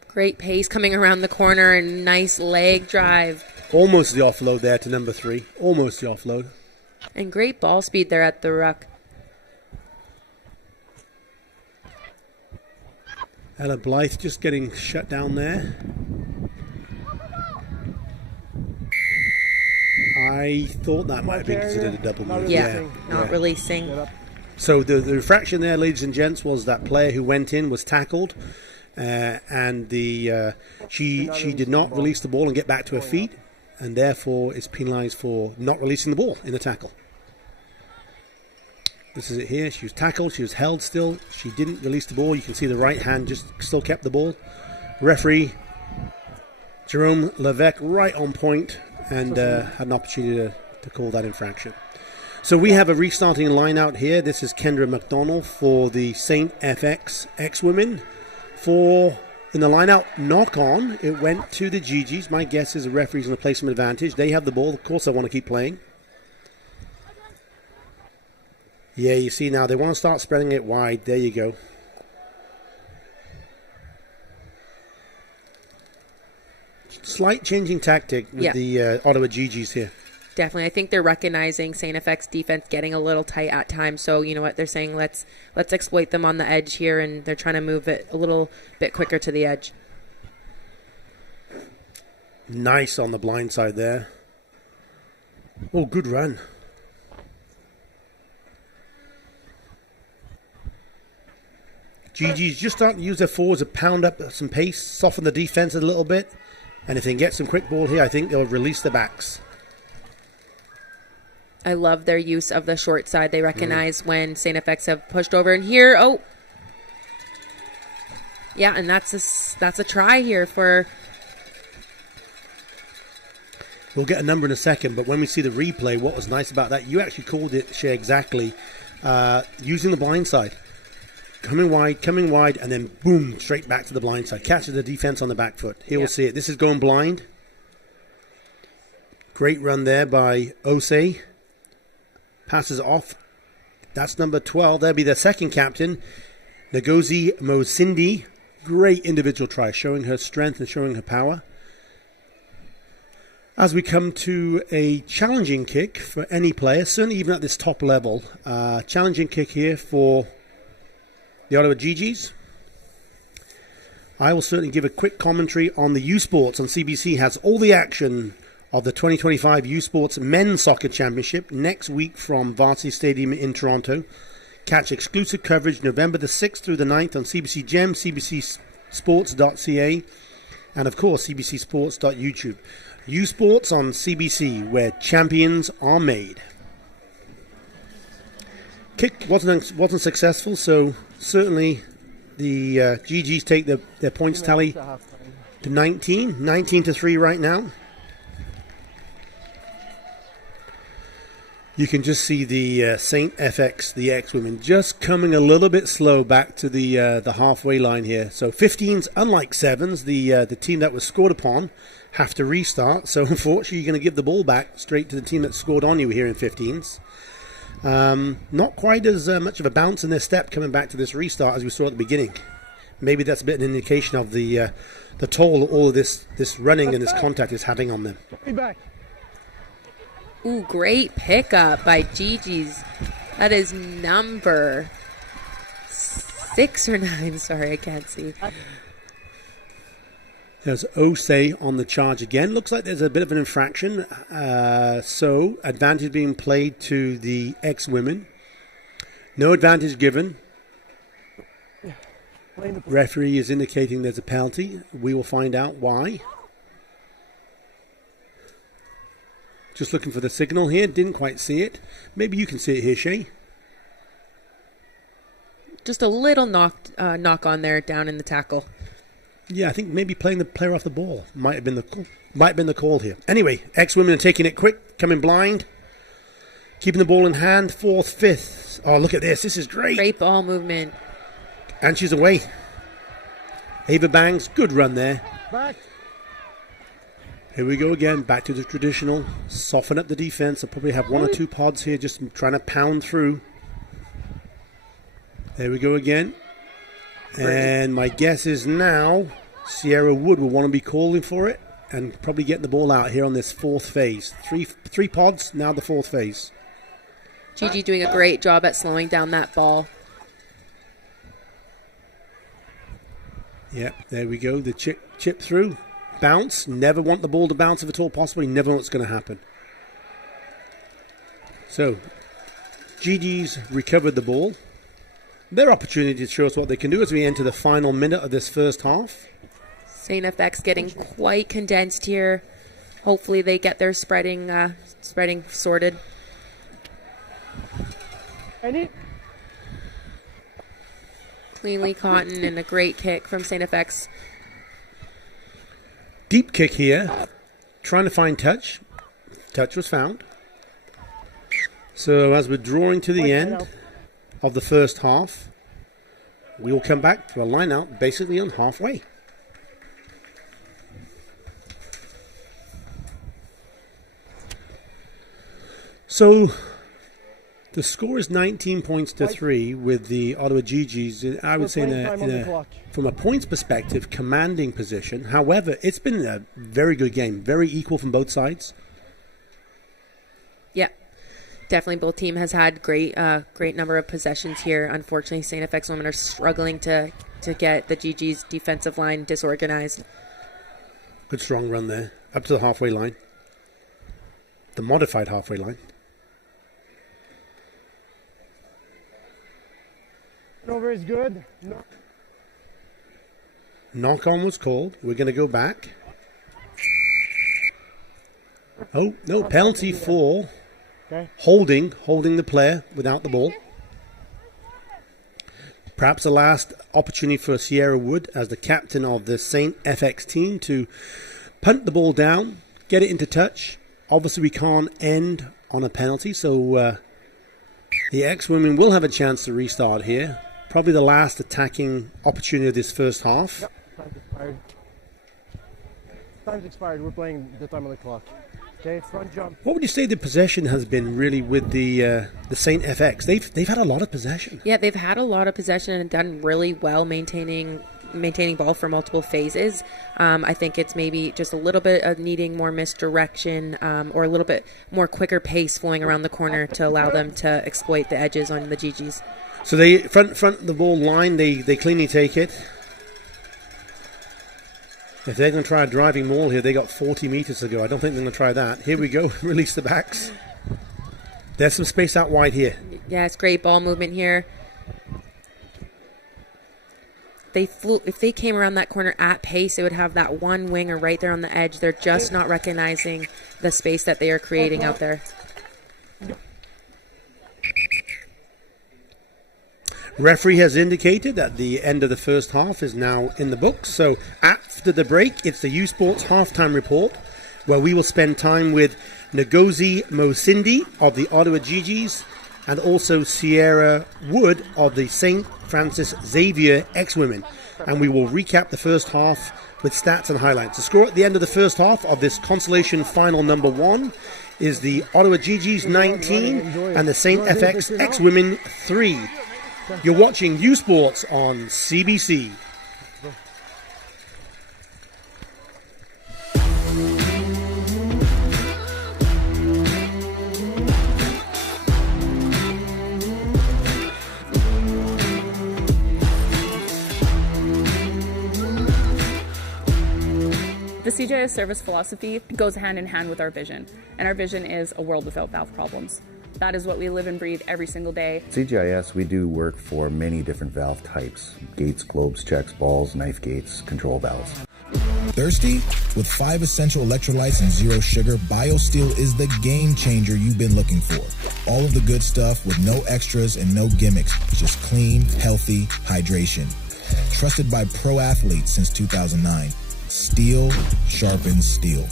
Great pace coming around the corner and nice leg drive. Almost the offload there to number 3. Almost the offload. And great ball speed there at the ruck. Ella Blythe just getting shut down there. I thought that might have been considered a double move. Not releasing. So the refraction there, ladies and gents, was that player who went in was tackled. And she did not release the ball and get back to her feet. And therefore is penalised for not releasing the ball in the tackle. This is it here. She was tackled. She was held still. She didn't release the ball. You can see the right hand just still kept the ball. Referee Jerome Levesque right on point and had an opportunity to call that infraction. So we have a restarting line out here. This is Kendra McDonald for the StFX X-Women. In the line-out knock-on, it went to the Gee-Gees. My guess is the referee's in the placement advantage. They have the ball. Of course, they want to keep playing. Yeah, you see now, they want to start spreading it wide. There you go. Slight changing tactic with the Ottawa Gee-Gees here. Definitely. I think they're recognizing StFX defense getting a little tight at times. So, you know what, they're saying let's exploit them on the edge here, and they're trying to move it a little bit quicker to the edge. Nice on the blind side there. Oh, good run. Gee-Gees just starting to use their forwards to pound up some pace, soften the defense a little bit. And if they can get some quick ball here, I think they'll release the backs. I love their use of the short side. They recognize when StFX have pushed over. And here, yeah, and that's a try here for... We'll get a number in a second, but when we see the replay, what was nice about that, you actually called it, Shea, exactly, using the blind side. Coming wide, and then boom, straight back to the blind side. Catches the defense on the back foot. Here we'll see it. This is going blind. Great run there by Osei. Passes off. That's number 12. That'll be their second captain, Ngozi Mosindi. Great individual try, showing her strength and showing her power. As we come to a challenging kick for any player, certainly even at this top level, challenging kick here for the Ottawa Gee-Gees. I will certainly give a quick commentary on the U Sports on CBC. Has all the action of the 2025 U Sports Men's Soccer Championship next week from Varsity Stadium in Toronto. Catch exclusive coverage November the 6th through the 9th on CBC Gem, cbcsports.ca, and of course cbcsports.youtube. U Sports on CBC, where champions are made. Kick wasn't successful, so certainly the Gee-Gees take their points tally to 19 to 3 right now. You can just see the StFX, the X-Women, just coming a little bit slow back to the halfway line here. So 15s, unlike 7s, the team that was scored upon have to restart. So unfortunately, you're going to give the ball back straight to the team that scored on you here in 15s. Not quite as much of a bounce in their step coming back to this restart as we saw at the beginning. Maybe that's a bit of an indication of the toll all of this running and this contact is having on them. Ooh, great pickup by Gee-Gees. That is number 6 or 9. Sorry, I can't see. There's Osei on the charge again. Looks like there's a bit of an infraction. So, advantage being played to the X-Women. No advantage given. Referee is indicating there's a penalty. We will find out why. Just looking for the signal here. Didn't quite see it. Maybe you can see it here, Shay. Just a little knock on there down in the tackle. Yeah, I think maybe playing the player off the ball might have been the call here. Anyway, X-Women are taking it quick, coming blind, keeping the ball in hand, 4th, 5th. Oh, look at this. This is great. Great ball movement. And she's away. Ava Bangs, good run there. Back. Here we go again, back to the traditional. Soften up the defense. I'll probably have 1 or 2 pods here just trying to pound through. There we go again. And my guess is now Sierra Wood will want to be calling for it and probably getting the ball out here on this 4th phase. Three pods, now the 4th phase. Gee-Gee doing a great job at slowing down that ball. Yep, there we go. The chip through. Bounce. Never want the ball to bounce if at all possible. You never know what's going to happen. So, Gee-Gees recovered the ball. Their opportunity to show us what they can do as we enter the final minute of this first half. StFX getting quite condensed here. Hopefully they get their spreading sorted. Cleanly caught and a great kick from StFX. Deep kick here. Trying to find touch. Touch was found. So as we're drawing to the end of the first half, we will come back to a line out basically on halfway. So the score is 19 points to 3 with the Ottawa Gee-Gees, I would say from a points perspective, commanding position. However, it's been a very good game, very equal from both sides. Yeah. Definitely both team has had great number of possessions here. Unfortunately, StFX women are struggling to get the Gee-Gees defensive line disorganized. Good strong run there. Up to the halfway line. The modified halfway line. Over is good. Knock on was called. We're going to go back. Oh, no, penalty for Okay. holding the player without the ball. Perhaps the last opportunity for Sierra Wood as the captain of the StFX team to punt the ball down, get it into touch. Obviously, we can't end on a penalty, so the X-Women will have a chance to restart here. Probably the last attacking opportunity of this first half. Yep. Time's expired. Time's expired. We're playing the time on the clock. Okay, front jump. What would you say the possession has been really with the StFX? They've had a lot of possession. Yeah, they've had a lot of possession and done really well maintaining ball for multiple phases. I think it's maybe just a little bit of needing more misdirection or a little bit more quicker pace flowing around the corner to allow them to exploit the edges on the Gee-Gees. So they front of the ball line, they cleanly take it. If they're going to try a driving maul here, they got 40 meters to go. I don't think they're going to try that. Here we go. Release the backs. There's some space out wide here. Yeah, it's great ball movement here. If they came around that corner at pace, they would have that one winger right there on the edge. They're just not recognizing the space that they are creating out there. Referee has indicated that the end of the first half is now in the books. So after the break, it's the U Sports halftime report, where we will spend time with Ngozi Mosindi of the Ottawa Gee-Gees and also Sierra Wood of the St. Francis Xavier X-Women. And we will recap the first half with stats and highlights. The score at the end of the first half of this Consolation final number 1 is the Ottawa Gee-Gees 19 and the StFX X-Women 3. You're watching U Sports on CBC. The CJS service philosophy goes hand in hand with our vision, and our vision is a world without valve problems. That is what we live and breathe every single day. CGIS, we do work for many different valve types: gates, globes, checks, balls, knife gates, control valves. Thirsty? With 5 essential electrolytes and 0 sugar, BioSteel is the game changer you've been looking for. All of the good stuff with no extras and no gimmicks, just clean, healthy hydration. Trusted by pro athletes since 2009. Steel sharpens steel.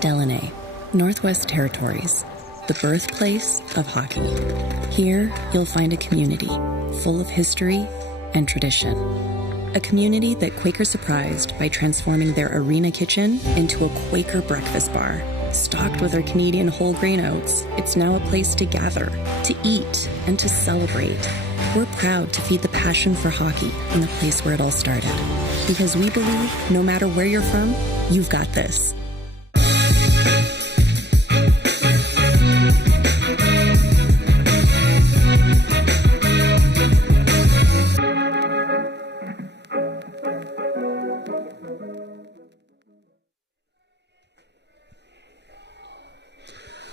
Delaney, Northwest Territories, the birthplace of hockey. Here, you'll find a community full of history and tradition. A community that Quaker surprised by transforming their arena kitchen into a Quaker breakfast bar. Stocked with our Canadian whole grain oats, it's now a place to gather, to eat, and to celebrate. We're proud to feed the passion for hockey in the place where it all started. Because we believe, no matter where you're from, you've got this.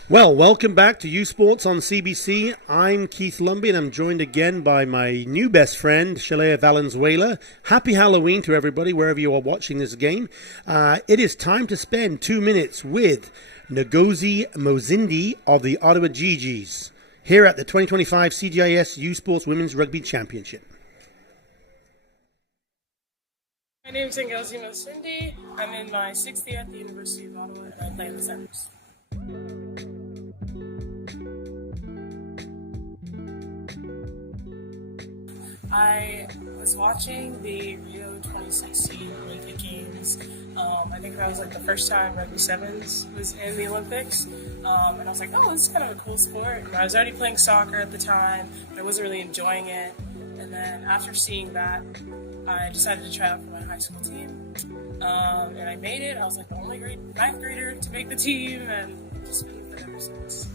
Well, welcome back to U Sports on CBC. I'm Keith Lumby, and I'm joined again by my new best friend, Shalea Valenzuela. Happy Halloween to everybody, wherever you are watching this game. It is time to spend 2 minutes with Ngozi Mosindi of the Ottawa Gee-Gees here at the 2025 CGIS U Sports Women's Rugby Championship. My name is Ngozi Mosindi. I'm in my 6th year at the University of Ottawa, and I play in the centers. I was watching the Rio 2016 Olympic Games. I think that was like the first time Rugby Sevens was in the Olympics. And I was like, oh, this is kind of a cool sport. And I was already playing soccer at the time, but I wasn't really enjoying it. And then after seeing that, I decided to try out for my high school team. And I made it. I was like the only 9th grader to make the team, and I've just been with it ever since.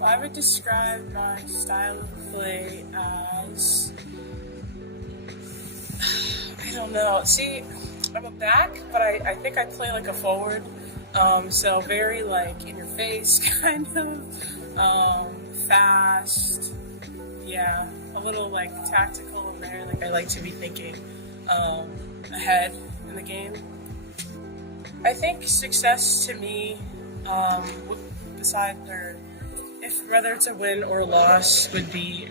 Well, I would describe my style of play as... I don't know. See, I'm a back, but I think I play like a forward. So very like in your face kind of. Fast. Yeah. A little like tactical there. Like I like to be thinking ahead in the game. I think success to me Besides their, if whether it's a win or loss, would be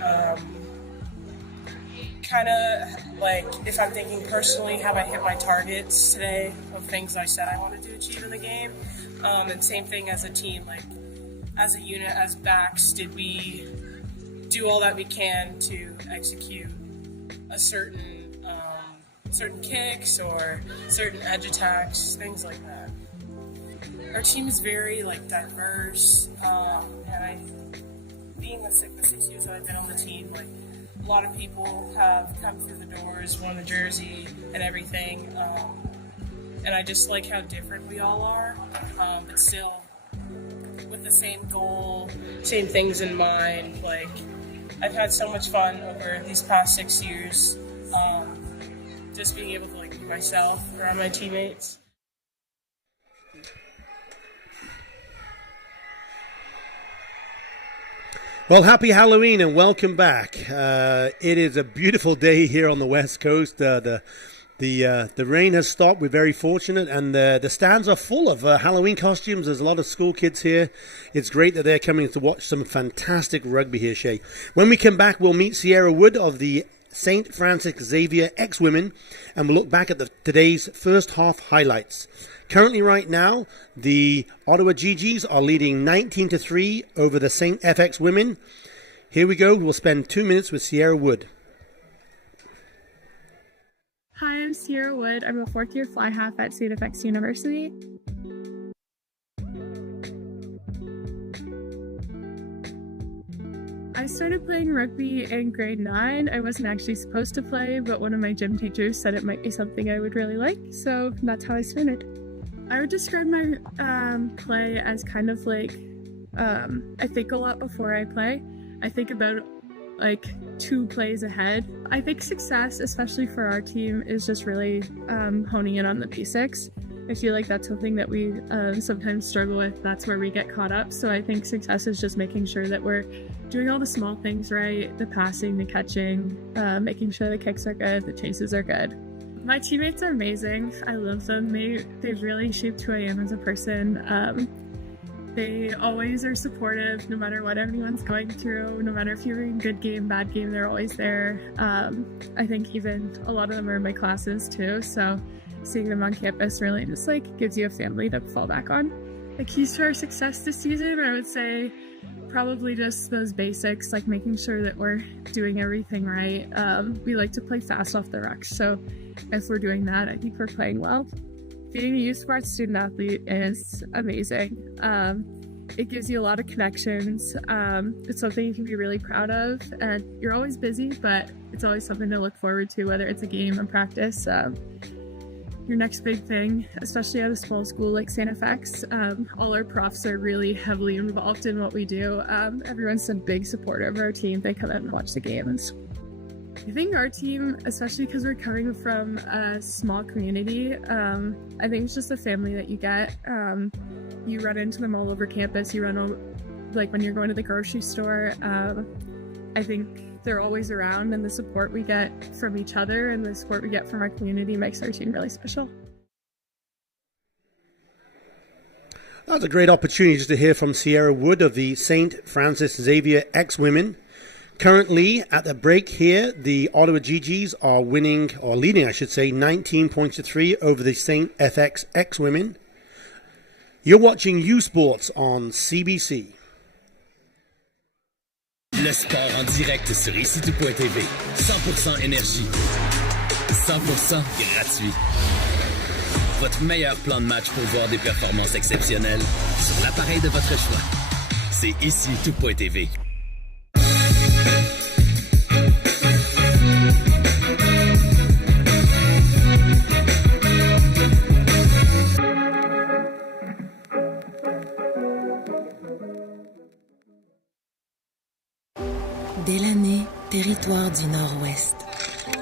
kind of like if I'm thinking personally, have I hit my targets today of things I said I wanted to achieve in the game, and same thing as a team, like as a unit, as backs, did we do all that we can to execute a certain kicks or certain edge attacks, things like that. Our team is very diverse, and being the 6 years that I've been on the team, a lot of people have come through the doors, won a jersey and everything, and I just like how different we all are, but still with the same goal, same things in mind. I've had so much fun over these past 6 years, just being able to be myself around my teammates. Well, happy Halloween and welcome back. It is a beautiful day here on the West Coast. The rain has stopped. We're very fortunate, and the stands are full of Halloween costumes. There's a lot of school kids here. It's great that they're coming to watch some fantastic rugby here, Shay. When we come back, we'll meet Sierra Wood of the St. Francis Xavier X-Women, and we'll look back at today's first half highlights. Currently, right now, the Ottawa Gee-Gees are leading 19-3 over the StFX women. Here we go. We'll spend 2 minutes with Sierra Wood. Hi, I'm Sierra Wood. I'm a fourth-year fly half at StFX University. I started playing rugby in grade 9. I wasn't actually supposed to play, but one of my gym teachers said it might be something I would really like, so that's how I started. I would describe my play as kind of I think a lot before I play. I think about 2 plays ahead. I think success, especially for our team, is just really honing in on the basics. I feel like that's something that we sometimes struggle with. That's where we get caught up. So I think success is just making sure that we're doing all the small things right, the passing, the catching, making sure the kicks are good, the chases are good. My teammates are amazing. I love them. They've really shaped who I am as a person. They always are supportive, no matter what anyone's going through, no matter if you're in good game, bad game, they're always there. I think even a lot of them are in my classes too, so seeing them on campus really just gives you a family to fall back on. The keys to our success this season, I would say probably just those basics, making sure that we're doing everything right. We like to play fast off the ruck, so if we're doing that, I think we're playing well. Being a youth sports student athlete is amazing. It gives you a lot of connections. It's something you can be really proud of, and you're always busy, but it's always something to look forward to, whether it's a game or practice. Your next big thing, especially at a small school like StFX, all our profs are really heavily involved in what we do. Everyone's a big supporter of our team. They come out and watch the games. I think our team, especially because we're coming from a small community, I think it's just a family that you get. You run into them all over campus. You run when you're going to the grocery store. I think they're always around, and the support we get from each other and the support we get from our community makes our team really special. That was a great opportunity just to hear from Sierra Wood of the St. Francis Xavier X-Women. Currently, at the break here, the Ottawa Gee-Gees are leading, 19 points to 3 over the StFX X-Women. You're watching U Sports on CBC. Le sport en direct sur ici-tout.tv. 100% énergie. 100% gratuit. Votre meilleur plan de match pour voir des performances exceptionnelles sur l'appareil de votre choix. C'est ici-tout.tv. Délaney, territoire du Nord-Ouest.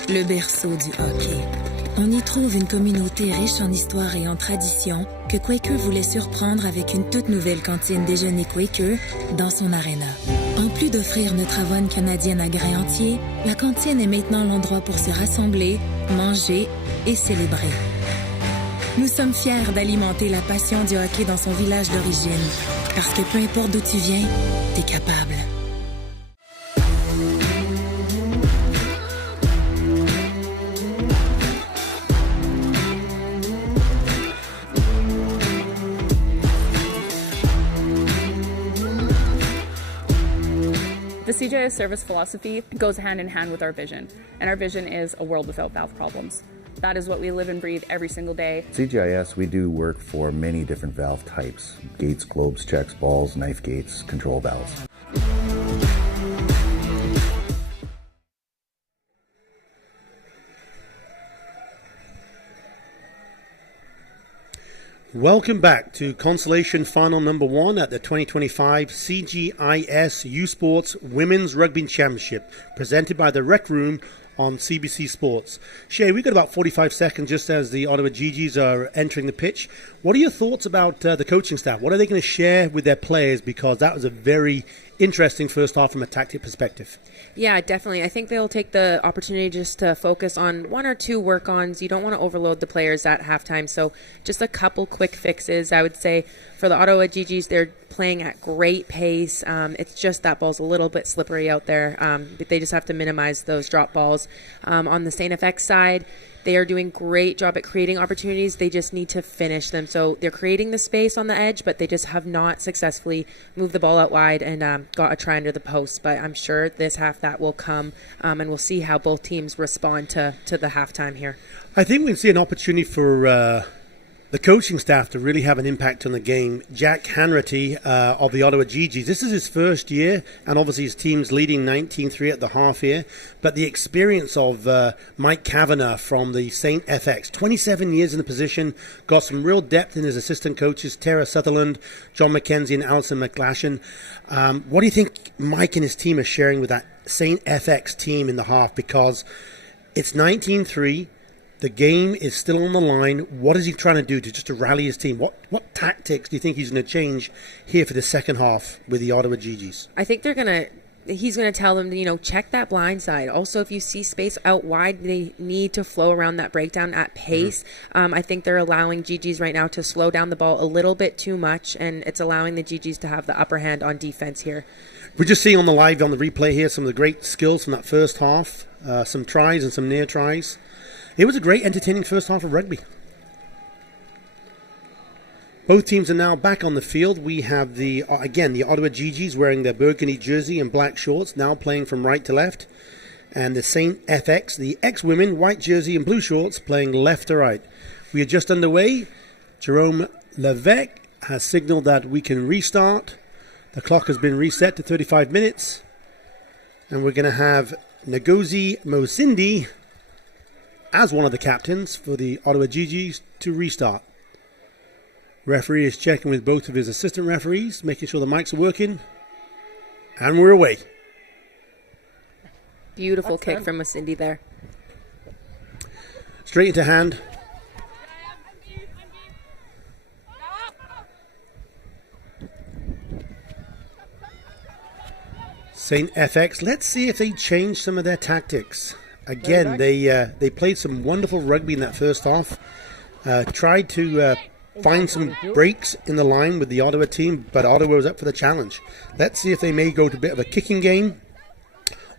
Le berceau du hockey. On y trouve une communauté riche en histoire et en tradition que Quaker voulait surprendre avec une toute nouvelle cantine déjeuner Quaker dans son aréna. En plus d'offrir notre avoine canadienne à grains entiers, la cantine est maintenant l'endroit pour se rassembler, manger et célébrer. Nous sommes fiers d'alimenter la passion du hockey dans son village d'origine. Parce que peu importe d'où tu viens, t'es capable. The CJIS service philosophy goes hand in hand with our vision, and our vision is a world without valve problems. That is what we live and breathe every single day. CGIS, we do work for many different valve types: gates, globes, checks, balls, knife gates, control valves. Welcome back to Consolation Final number 1 at the 2025 CGIS U Sports Women's Rugby Championship, presented by the Rec Room on CBC Sports. Shay, we've got about 45 seconds just as the Ottawa Gee-Gees are entering the pitch. What are your thoughts about the coaching staff? What are they going to share with their players? Because that was a very interesting first half from a tactic perspective. Yeah, definitely. I think they'll take the opportunity just to focus on one or two work-ons. You don't want to overload the players at halftime, so just a couple quick fixes. I would say for the Ottawa Gee-Gees, they're playing at great pace. It's just that ball's a little bit slippery out there, but they just have to minimize those drop balls. On the StFX side, they are doing a great job at creating opportunities. They just need to finish them. So they're creating the space on the edge, but they just have not successfully moved the ball out wide and got a try under the post. But I'm sure this half that will come, and we'll see how both teams respond to the halftime here. I think we see an opportunity for the coaching staff to really have an impact on the game. Jack Hanratty of the Ottawa Gee-Gees, this is his first year, and obviously his team's leading 19-3 at the half here. But the experience of Mike Kavanagh from the StFX, 27 years in the position, got some real depth in his assistant coaches, Tara Sutherland, John McKenzie, and Alison McGlashan. What do you think Mike and his team are sharing with that StFX team in the half? Because it's 19-3. The game is still on the line. What is he trying to do to rally his team? What tactics do you think he's going to change here for the second half with the Ottawa Gee-Gees? I think he's going to tell them, check that blind side. Also, if you see space out wide, they need to flow around that breakdown at pace. I think they're allowing Gee-Gees right now to slow down the ball a little bit too much, and it's allowing the Gee-Gees to have the upper hand on defense here. We're just seeing on the replay here, some of the great skills from that first half, some tries and some near tries. It was a great, entertaining first half of rugby. Both teams are now back on the field. We have the Ottawa Gee-Gees wearing their burgundy jersey and black shorts, now playing from right to left. And the StFX, the X-Women, white jersey and blue shorts, playing left to right. We are just underway. Jerome Levesque has signaled that we can restart. The clock has been reset to 35 minutes. And we're going to have Ngozi Mosindi as one of the captains for the Ottawa Gee-Gees to restart. Referee is checking with both of his assistant referees, making sure the mics are working. And we're away. Beautiful kick from Mosindi there. Straight into hand. StFX, let's see if they change some of their tactics. Again, they played some wonderful rugby in that first half. Tried to find some breaks in the line with the Ottawa team, but Ottawa was up for the challenge. Let's see if they may go to a bit of a kicking game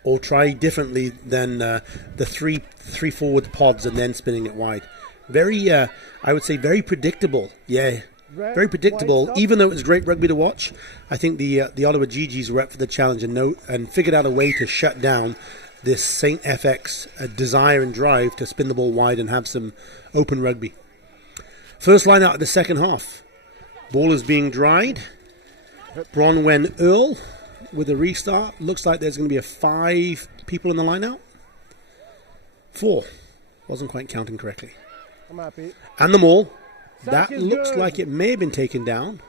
or try differently than the three forward pods and then spinning it wide. Very, I would say, very predictable. Yeah, very predictable. Even though it was great rugby to watch, I think the Ottawa Gee-Gees were up for the challenge and figured out a way to shut down this StFX desire and drive to spin the ball wide and have some open rugby. First line out of the second half. Ball is being dried. Bronwen Earl with a restart. Looks like there's going to be 5 people in the line out. 4. Wasn't quite counting correctly. I'm happy. And the maul. That looks like it may have been taken down.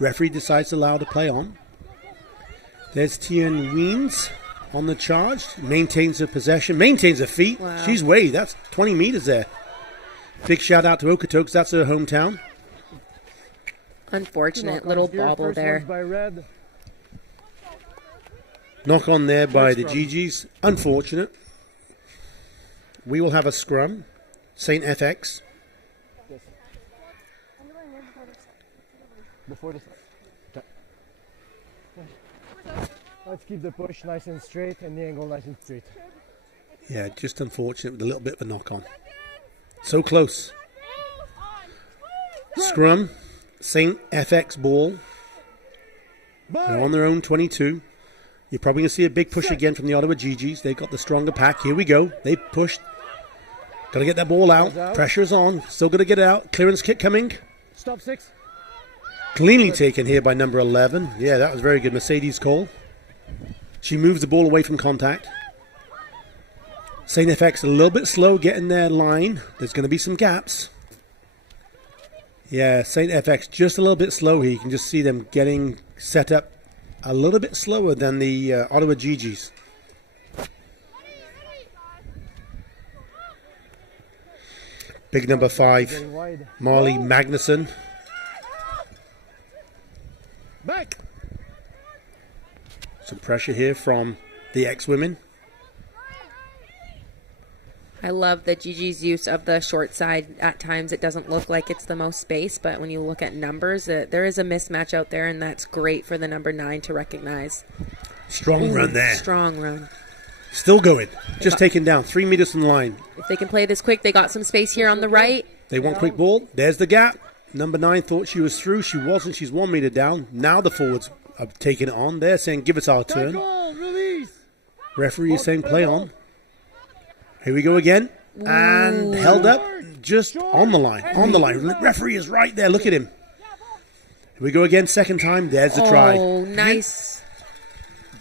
Referee decides to allow to play on. There's Tian Weens on the charge, maintains her possession, maintains her feet. Wow. She's way, that's 20 meters there. Big shout out to Okotoks, that's her hometown. Unfortunate little bobble there. Knock on there by the Gee-Gees. Unfortunate. We will have a scrum. StFX. before the start. Okay. Let's keep the push nice and straight and the angle nice and straight. Yeah, just unfortunate with a little bit of a knock on. So close. Scrum, StFX ball. They're on their own 22. You're probably going to see a big push again from the Ottawa Gee-Gees. They've got the stronger pack. Here we go. They pushed. Got to get that ball out. Pressure's on. Still got to get it out. Clearance kick coming. Stop 6. Cleanly taken here by number 11. Yeah, that was very good. Mercedes call. She moves the ball away from contact. StFX a little bit slow getting their line. There's going to be some gaps. Yeah, StFX just a little bit slow here. You can just see them getting set up a little bit slower than the Ottawa Gee-Gees. Big number 5, Marley Magnuson. Back. Some pressure here from the X-Women. I love the Gee-Gees' use of the short side. At times it doesn't look like it's the most space, but when you look at numbers, there is a mismatch out there, and that's great for the number 9 to recognize. Strong run there. Strong run. Still going. Just taken down. 3 meters from the line. If they can play this quick, they got some space here on the right. They want quick ball. There's the gap. Number 9 thought she was through. She wasn't. She's 1 meter down. Now the forwards have taken it on. They're saying, give us our turn. Referee is saying, play on. Here we go again. And held up just on the line. On the line. Referee is right there. Look at him. Here we go again. Second time. There's the try. Oh, nice.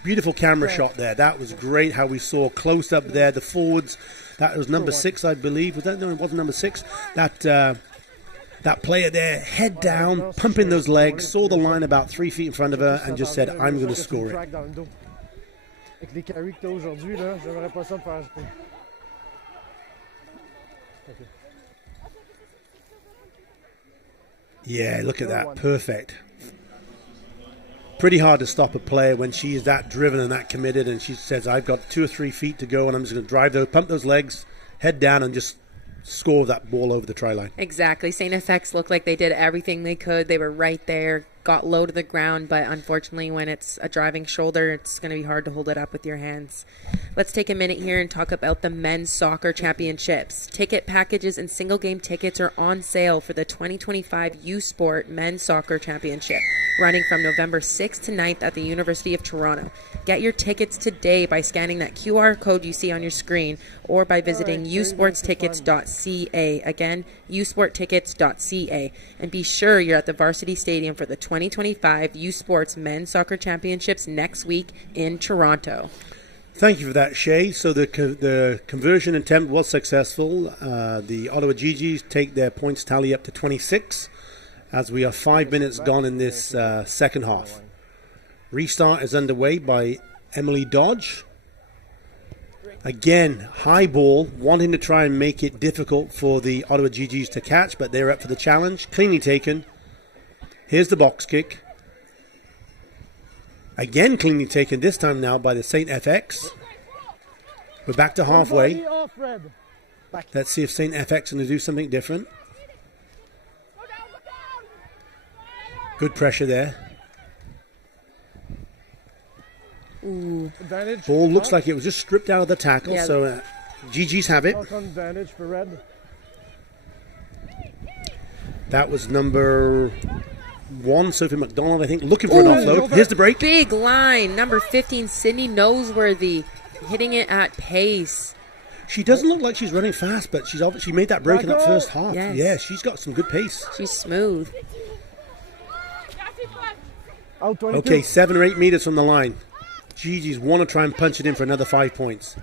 Beautiful camera shot there. That was great how we saw close up there. The forwards. That was number 6, I believe. Was that? No, it wasn't number 6. That player there, head down, pumping those legs, saw the line about 3 feet in front of her and just said, I'm going to score it. Yeah, look at that. Perfect. Pretty hard to stop a player when she is that driven and that committed, and she says, I've got 2 or 3 feet to go, and I'm just going to drive those, pump those legs, head down, and just score that ball over the try line. Exactly. StFX looked like they did everything they could. They were right there, got low to the ground, but unfortunately when it's a driving shoulder, it's going to be hard to hold it up with your hands. Let's take a minute here and talk about the men's soccer championships. Ticket packages and single game tickets are on sale for the 2025 U Sport Men's Soccer Championship, running from November 6th to 9th at the University of Toronto. Get your tickets today by scanning that QR code you see on your screen or by visiting usportstickets.ca. Again, usporttickets.ca. And be sure you're at the Varsity Stadium for the 2025 U Sports Men's Soccer Championships next week in Toronto. Thank you for that, Shay. So the conversion attempt was successful. The Ottawa Gee-Gees take their points tally up to 26 as we are 5 minutes gone in this second half. Restart is underway by Emily Dodge. Again, high ball, wanting to try and make it difficult for the Ottawa Gee-Gees to catch, but they're up for the challenge. Cleanly taken. Here's the box kick. Again, cleanly taken, this time now by the StFX. We're back to halfway. Let's see if StFX is going to do something different. Good pressure there. Ooh. Ball looks like it was just stripped out of the tackle, Yeah. so Gee-Gees have it. Advantage for red. That was number 1, Sophie McDonald, I think, looking for an offload. Here's the break. Big line. Number 15, Sydney Noseworthy, hitting it at pace. She doesn't look like she's running fast, but she made that break in that first half. Yes. Yeah, she's got some good pace. She's smooth. Okay, 7 or 8 meters from the line. Gee-Gees want to try and punch it in for another 5 points.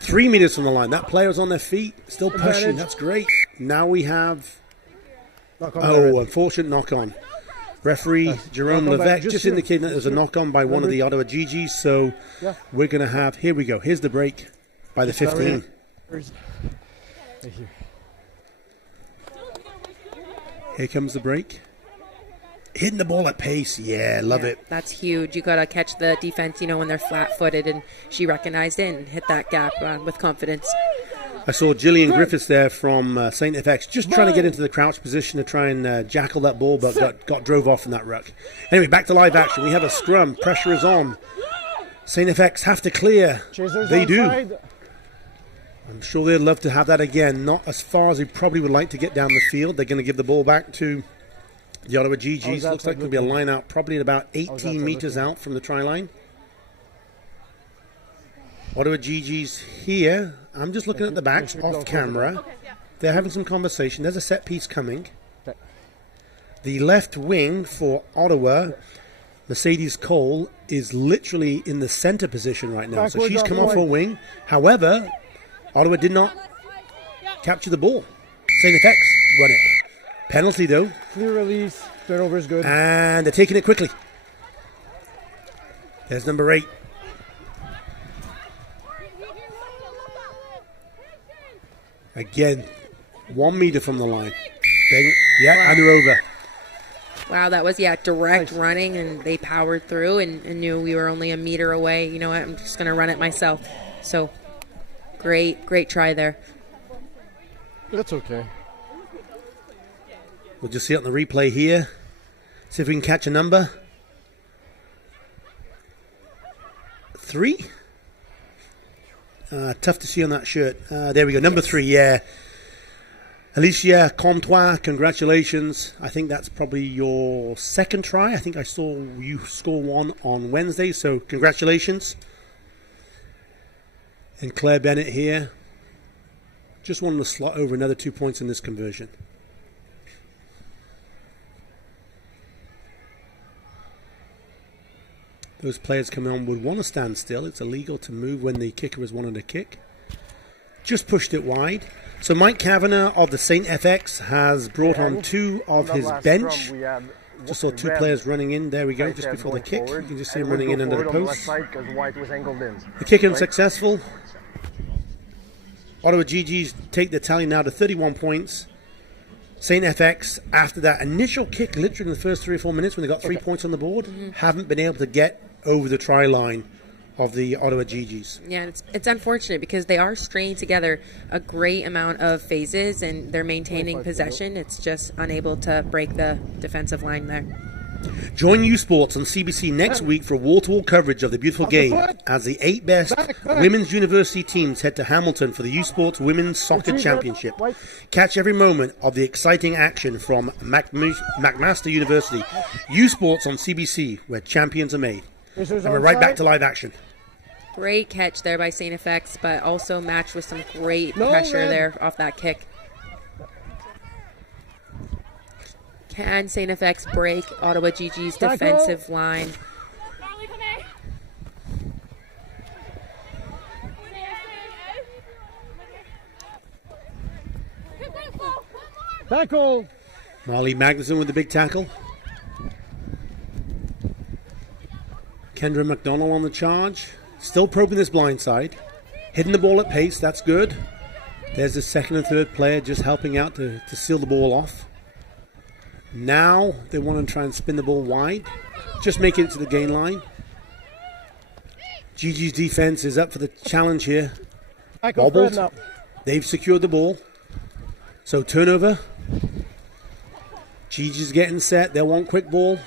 3 meters from the line. That player's on their feet, still pushing. That's great. Now we have... unfortunate knock-on. Referee Jerome Levesque just indicating that there's a knock-on by one of the Ottawa Gee-Gees, so we're going to have... Here we go. Here's the break by the 15. Here comes the break. Hitting the ball at pace. Yeah, love it. That's huge. You got to catch the defense, when they're flat-footed, and she recognized it and hit that gap with confidence. I saw Gillian Griffiths there from StFX just trying to get into the crouch position to try and jackal that ball, but got drove off in that ruck. Anyway, back to live action. We have a scrum. Pressure is on. StFX have to clear. They do. I'm sure they'd love to have that again. Not as far as they probably would like to get down the field. They're going to give the ball back to the Ottawa Gee-Gees. Looks like there'll be a line out probably at about 18 meters out from the try line. Ottawa Gee-Gees here. I'm just looking at the backs off camera. They're having some conversation. There's a set piece coming. The left wing for Ottawa, Mercedes Cole, is literally in the center position right now. So she's come off her wing. However, Ottawa did not capture the ball. StFX run it. Penalty though. Clear release. Turnover is good. And they're taking it quickly. There's number 8. Again, 1 meter from the line. Yeah, and they're over. Wow, that was, direct running, and they powered through and knew we were only a meter away. You know what, I'm just going to run it myself. So, great try there. That's okay. We'll just see it on the replay here. See if we can catch a number. 3? Tough to see on that shirt. There we go, number 3, yeah. Alicia Comtois, congratulations. I think that's probably your second try. I think I saw you score one on Wednesday, so congratulations. And Claire Bennett here. Just wanted to slot over another 2 points in this conversion. Those players coming on would want to stand still. It's illegal to move when the kicker is wanting to kick. Just pushed it wide. So Mike Kavanagh of the StFX has brought on 2 of his bench. Just saw 2 players running in. There we go, just before the kick. You can just see him running in under the post. The kick unsuccessful. Ottawa Gee-Gees take the tally now to 31 points. StFX, after that initial kick, literally in the first 3 or 4 minutes when they got 3 points on the board, haven't been able to get over the try line of the Ottawa Gee-Gees. Yeah, it's unfortunate because they are stringing together a great amount of phases and they're maintaining possession. It's just unable to break the defensive line there. Join U Sports on CBC next week for wall-to-wall coverage of the beautiful game as the 8 best women's university teams head to Hamilton for the U Sports Women's Soccer Championship. Catch every moment of the exciting action from McMaster University. U Sports on CBC, where champions are made. And we're right back to live action. Great catch there by StFX, but also matched with some great pressure there off that kick. Can StFX break Ottawa Gee-Gees' defensive line? Tackle! Marley Magnuson with the big tackle. Kendra McDonald on the charge. Still probing this blind side. Hitting the ball at pace, that's good. There's the second and third player just helping out to seal the ball off. Now they want to try and spin the ball wide. Just make it to the gain line. Gee-Gees' defense is up for the challenge here. Bobbled. They've secured the ball. So turnover. Gee-Gees getting set. They'll want quick ball.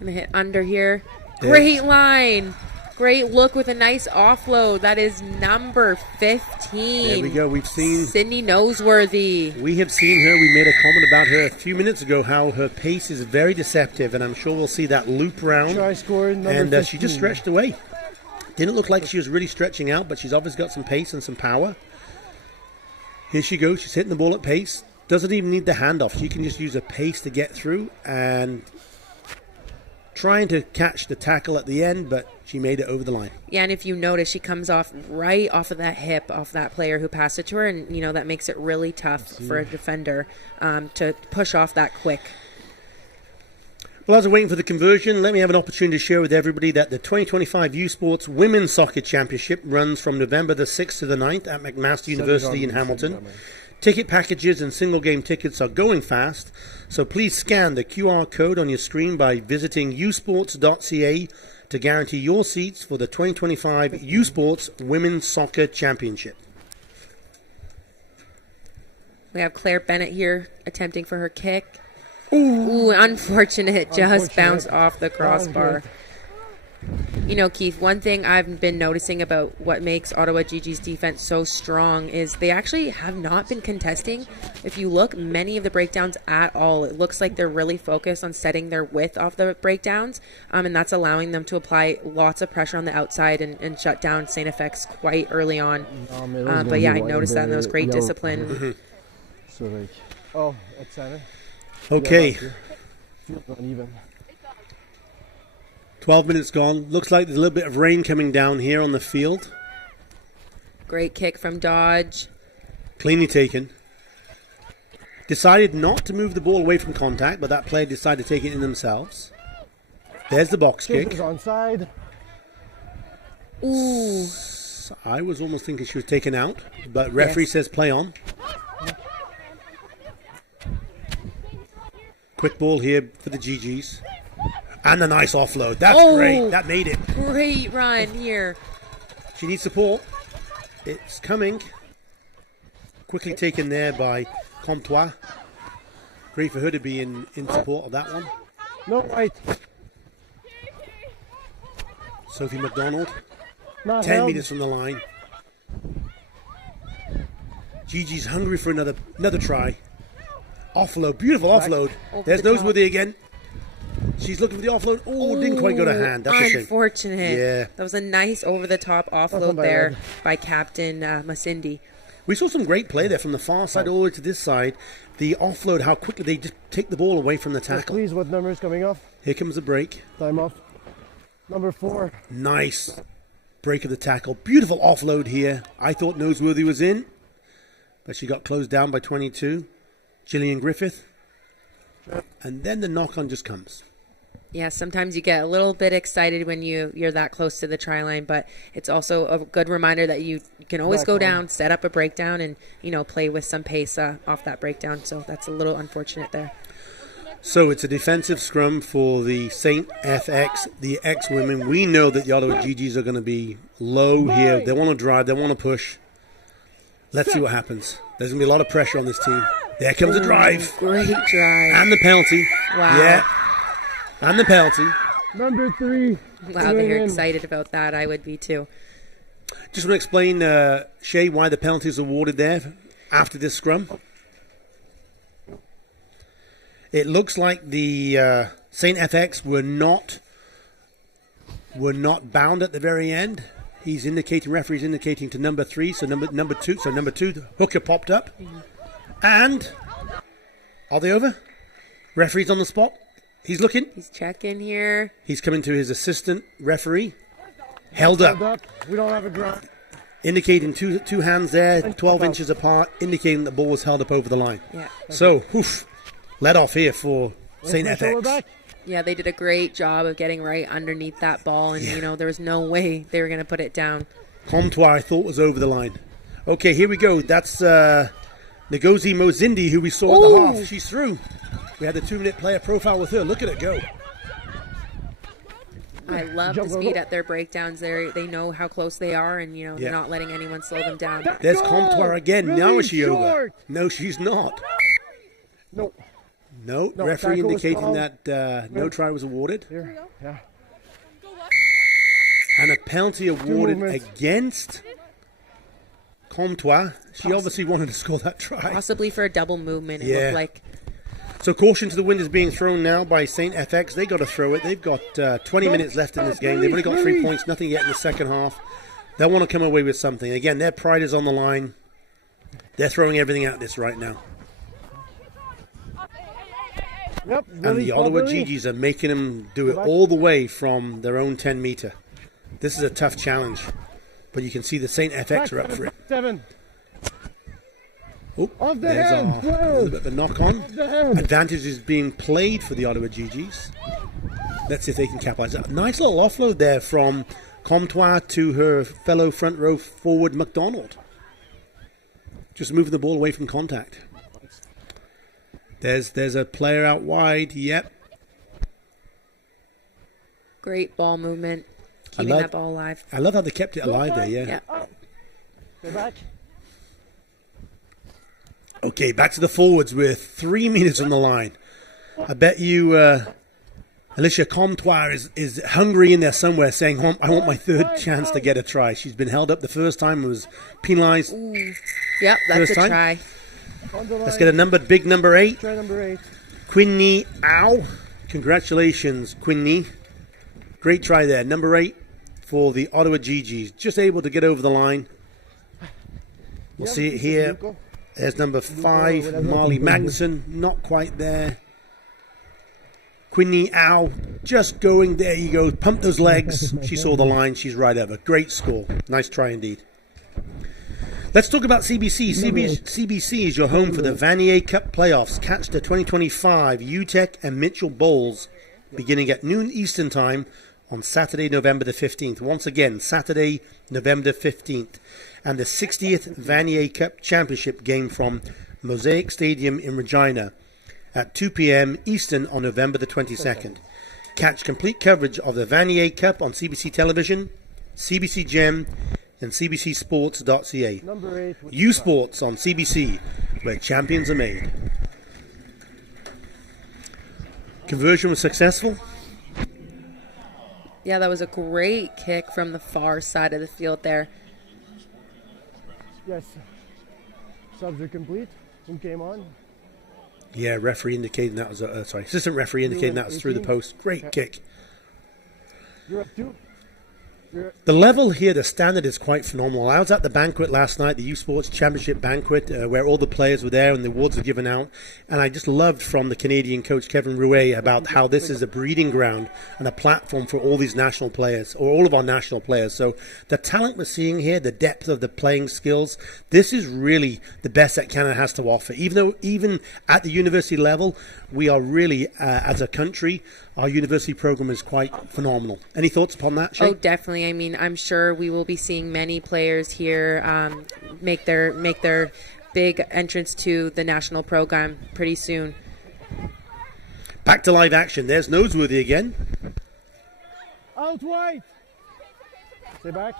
Gonna hit under here. Great line. Great look with a nice offload. That is number 15. There we go. We've seen Sydney Noseworthy. We have seen her. We made a comment about her a few minutes ago, how her pace is very deceptive, and I'm sure we'll see that loop round. And she just stretched away. Didn't look like she was really stretching out, but she's obviously got some pace and some power. Here she goes. She's hitting the ball at pace. Doesn't even need the handoff. She can just use her pace to get through, and trying to catch the tackle at the end, but she made it over the line. Yeah, and if you notice, she comes off right off of that hip, off that player who passed it to her, and, you know, that makes it really tough for a defender to push off that quick. Well, as we're waiting for the conversion, let me have an opportunity to share with everybody that the 2025 U Sports Women's Soccer Championship runs from November the 6th to the 9th at McMaster University in Hamilton. Ticket packages and single game tickets are going fast, so please scan the QR code on your screen by visiting usports.ca, to guarantee your seats for the 2025 U Sports Women's Soccer Championship. We have Claire Bennett here attempting for her kick. Ooh, unfortunate. Just bounced off the crossbar. You know, Keith, one thing I've been noticing about what makes Ottawa Gee-Gees defense so strong is they actually have not been contesting. If you look, many of the breakdowns at all, it looks like they're really focused on setting their width off the breakdowns, and that's allowing them to apply lots of pressure on the outside and shut down StFX quite early on. But yeah, I noticed that, and that was great discipline. So like, oh, at center. Okay. Feels uneven. 12 minutes gone. Looks like there's a little bit of rain coming down here on the field. Great kick from Dodge. Cleanly taken. Decided not to move the ball away from contact, but that player decided to take it in themselves. There's the box kick. Onside. Ooh. I was almost thinking she was taken out, but referee says play on. Quick ball here for the Gee-Gees. And a nice offload. That's great. That made it. Great run here. She needs support. It's coming. Quickly taken there by Comtois. Great for her to be in support of that one. No right. Sophie McDonald. Not 10 held. meters from the line. Gee-Gees hungry for another try. Offload. Beautiful offload. There's Noseworthy again. She's looking for the offload. Oh, didn't quite go to hand. That's a shame. Unfortunate. Yeah. That was a nice over-the-top offload there by Captain Masindi. We saw some great play there from the far side all the way to this side. The offload, how quickly they just take the ball away from the tackle. Please, what number is coming off? Here comes the break. Time off. Number 4. Nice break of the tackle. Beautiful offload here. I thought Noseworthy was in, but she got closed down by 22. Gillian Griffith. And then the knock-on just comes. Yeah, sometimes you get a little bit excited when you're that close to the try line, but it's also a good reminder that you can always go down, set up a breakdown, and play with some pace off that breakdown. So that's a little unfortunate there. So it's a defensive scrum for the StFX, the X-Women. We know that the Ottawa Gee-Gees are going to be low here. They want to drive. They want to push. Let's see what happens. There's going to be a lot of pressure on this team. There comes the drive. Great drive. And the penalty. Wow. Yeah. And the penalty. Number 3. Wow, they're excited about that. I would be too. Just want to explain, Shay, why the penalty is awarded there after this scrum. It looks like the StFX were not bound at the very end. Referee's indicating to number 3, so number 2. So number 2, the hooker popped up. And are they over? Referee's on the spot. He's looking. He's checking here. He's coming to his assistant referee. Held up. We don't have a ground. Indicating two hands there, 12 inches apart, indicating the ball was held up over the line. Yeah. So, let off here for StFX. Yeah, they did a great job of getting right underneath that ball, and there was no way they were going to put it down. Comtois, I thought, was over the line. Okay, here we go. That's Ngozi Mozindi, who we saw at the half. She's through. We had the 2-minute player profile with her. Look at it go. I love the speed at their breakdowns. They know how close they are, and they're not letting anyone slow them down. There's Comtois again. Really now is she over? No, she's not. No. Referee indicating that no try was awarded. Here. Yeah. And a penalty awarded against Comtois. She obviously wanted to score that try. Possibly for a double movement, it looked like. So caution to the wind is being thrown now by StFX. They got to throw it. They've got 20 minutes left in this game. They've only got 3 points, nothing yet in the second half. They'll want to come away with something. Again, their pride is on the line. They're throwing everything at this right now. Yep, and the Ottawa Gee-Gees are making them do it all the way from their own 10 meter. This is a tough challenge, but you can see the StFX are up for it. 7. Oh, there's a little bit of a knock-on. Advantage is being played for the Ottawa Gee-Gees. Let's see if they can capitalize. A nice little offload there from Comtois to her fellow front row forward McDonald. Just moving the ball away from contact. There's a player out wide. Yep. Great ball movement, keeping that ball alive. I love how they kept it alive there, yeah. Go back. Okay, back to the forwards. We're 3 minutes on the line. I bet you Alicia Comtois is hungry in there somewhere saying, I want my third chance to get a try. She's been held up the first time and was penalized. Ooh. Yep, that's a try. Let's get a big number 8. Try number 8. Quinny Ow. Congratulations, Quinny. Great try there. Number 8 for the Ottawa Gee-Gees. Just able to get over the line. We'll see it here. There's number 5, Marley Magnuson. Not quite there. Quinny Ow. Just going. There you go. Pump those legs. She saw the line. She's right over. Great score. Nice try indeed. Let's talk about CBC. CBC is your home for the Vanier Cup playoffs. Catch the 2025 UTEC and Mitchell Bowls beginning at noon Eastern Time on Saturday, November the 15th. Once again, Saturday, November 15th. And the 60th Vanier Cup Championship game from Mosaic Stadium in Regina at 2 p.m. Eastern on November the 22nd. Catch complete coverage of the Vanier Cup on CBC Television, CBC Gem, and cbcsports.ca. U Sports on CBC, where champions are made. Conversion was successful. Yeah, that was a great kick from the far side of the field there. Yes. Subs are complete. Who came on? Yeah, referee indicating that was assistant referee indicating that was through the post. Great kick. You're up 2. The level here, the standard is quite phenomenal. I was at the banquet last night, the U Sports Championship banquet, where all the players were there and the awards were given out. And I just loved from the Canadian coach Kevin Rouet about how this is a breeding ground and a platform for all these national players, or all of our national players. So the talent we're seeing here, the depth of the playing skills, this is really the best that Canada has to offer. Even at the university level, we are really, as a country, our university program is quite phenomenal. Any thoughts upon that, Shay? Oh, definitely. I mean, I'm sure we will be seeing many players here make their big entrance to the national program pretty soon. Back to live action. There's Noseworthy again. Out wide. Stay back.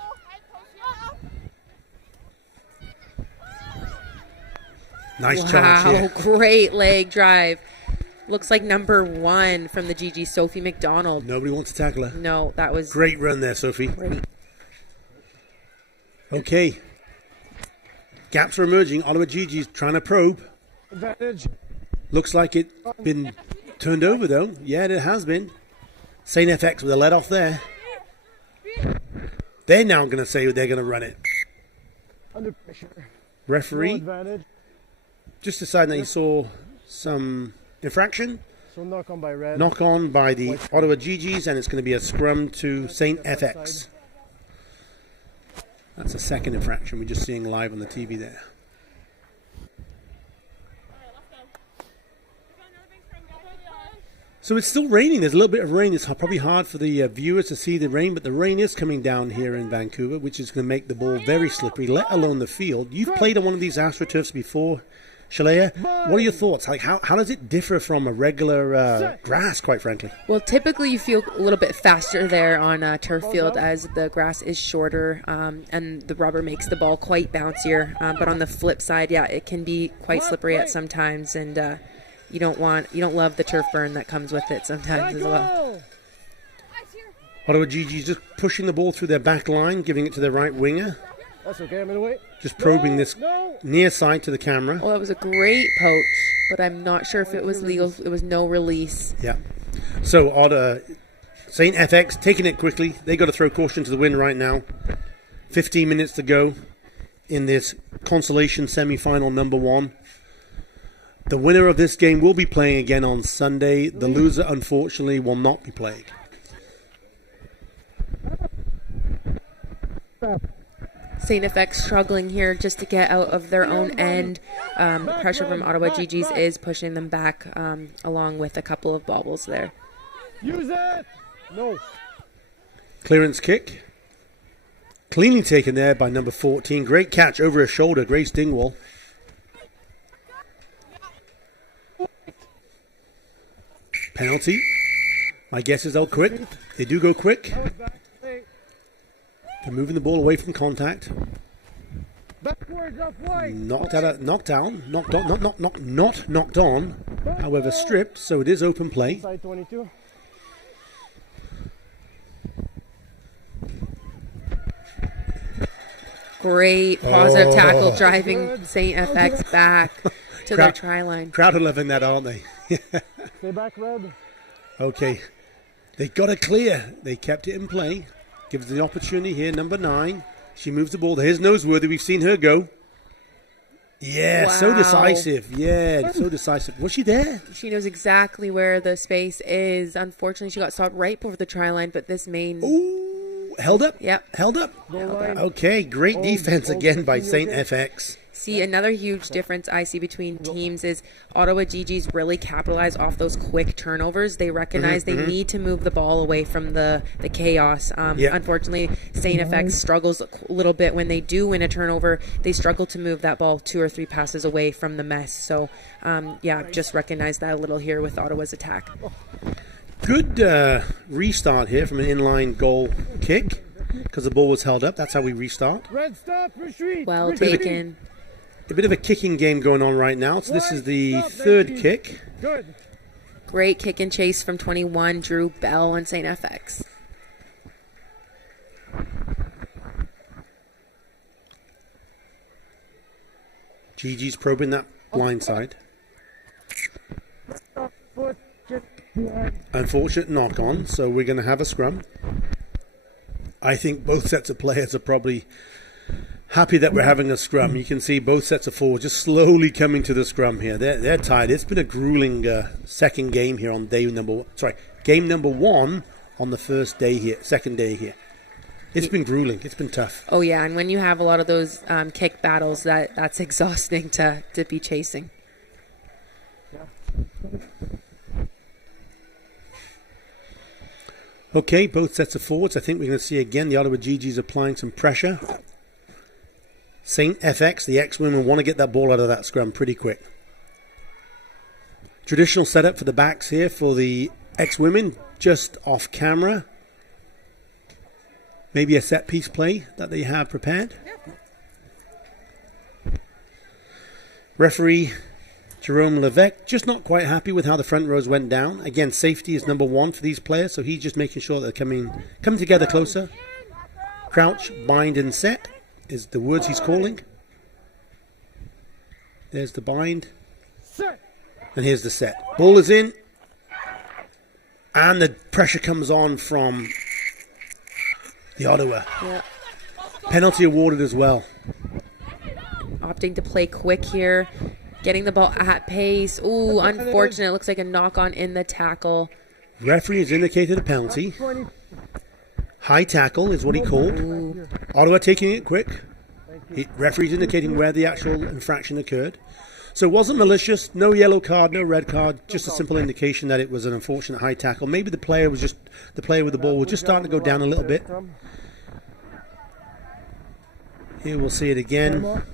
Nice challenge here. Wow, great leg drive. Looks like number 1 from the Gee-Gees, Sophie McDonald. Nobody wants to tackle her. No, that was... Great run there, Sophie. Great. Okay. Gaps are emerging. Ottawa Gee-Gees trying to probe. Advantage. Looks like it's been turned over, though. Yeah, it has been. StFX with a let off there. They're now going to say they're going to run it. Under pressure. Referee. No advantage. Just deciding that he saw some... infraction. So knock on by red. Knock on by the Ottawa Gee-Gees, and it's going to be a scrum to StFX. That's a second infraction we're just seeing live on the TV there. So it's still raining. There's a little bit of rain. It's probably hard for the viewers to see the rain, but the rain is coming down here in Vancouver, which is going to make the ball very slippery, let alone the field. You've played on one of these AstroTurfs before, Shalea. What are your thoughts? Like, how does it differ from a regular grass, quite frankly? Well, typically you feel a little bit faster there on a turf field as the grass is shorter and the rubber makes the ball quite bouncier. But on the flip side, yeah, it can be quite slippery at some times, and you don't love the turf burn that comes with it sometimes as well. Ottawa Gee-Gees just pushing the ball through their back line, giving it to their right winger. That's okay, I'm going to wait. Just probing this near side to the camera. Well, it was a great poach, but I'm not sure if it was legal. It was no release. Yeah. So, StFX taking it quickly. They got to throw caution to the wind right now. 15 minutes to go in this Consolation semi-final number 1. The winner of this game will be playing again on Sunday. The loser, unfortunately, will not be playing. StFX struggling here just to get out of their own end. The pressure from Ottawa Gee-Gees is pushing them back along with a couple of bobbles there. Use it! No. Clearance kick. Cleanly taken there by number 14. Great catch over his shoulder, Grace Dingwall. Penalty. My guess is they'll quit. They do go quick. They're moving the ball away from contact. Knocked out, knocked down, not knocked on. However, stripped, so it is open play. Side 22. Great positive tackle driving St. FX back to their try line. Crowd are loving that, aren't they? Stay back, Red. Okay. They got it clear. They kept it in play. Gives the opportunity here, number 9. She moves the ball. Here's Noseworthy. We've seen her go. Yeah, wow. So decisive. Yeah, so decisive. Was she there? She knows exactly where the space is. Unfortunately, she got stopped right before the try line, but this main... Ooh, held up? Yep. Held up? Okay, great defense again by St. FX. See, another huge difference I see between teams is Ottawa Gee-Gees really capitalize off those quick turnovers. They recognize they need to move the ball away from the chaos. Unfortunately, St. FX struggles a little bit when they do win a turnover. They struggle to move that ball 2 or 3 passes away from the mess. So, just recognize that a little here with Ottawa's attack. Good restart here from an inline goal kick because the ball was held up. That's how we restart. Red, stop, retreat. Well taken. A bit of a kicking game going on right now. So this is the 3rd kick. Good. Great kick and chase from 21, Drew Bell on St. FX. Gee-Gees probing that blind side. Unfortunate knock on, so we're going to have a scrum. I think both sets of players are probably happy that we're having a scrum. You can see both sets of forwards just slowly coming to the scrum here. They're tired. It's been a grueling second game here on game number 1 on the second day here. It's been grueling. It's been tough. Oh yeah, and when you have a lot of those kick battles, that's exhausting to be chasing. Okay, both sets of forwards. I think we're going to see again the Ottawa Gee-Gees applying some pressure. St. FX, the X-Women, want to get that ball out of that scrum pretty quick. Traditional setup for the backs here for the X-Women, just off camera. Maybe a set piece play that they have prepared. Referee Jerome Levesque just not quite happy with how the front rows went down. Again, safety is number 1 for these players, so he's just making sure that they're coming together closer. Crouch, bind, and set is the words he's calling. There's the bind. And here's the set. Ball is in. And the pressure comes on from the Ottawa. Yep. Penalty awarded as well. Opting to play quick here. Getting the ball at pace. Ooh, unfortunate. It looks like a knock-on in the tackle. Referee has indicated a penalty. High tackle is what he called. Ooh. Ottawa taking it quick. Referee's indicating where the actual infraction occurred. So it wasn't malicious. No yellow card, no red card. Just a simple indication that it was an unfortunate high tackle. Maybe the player with the ball was just starting to go down a little bit. Here we'll see it again.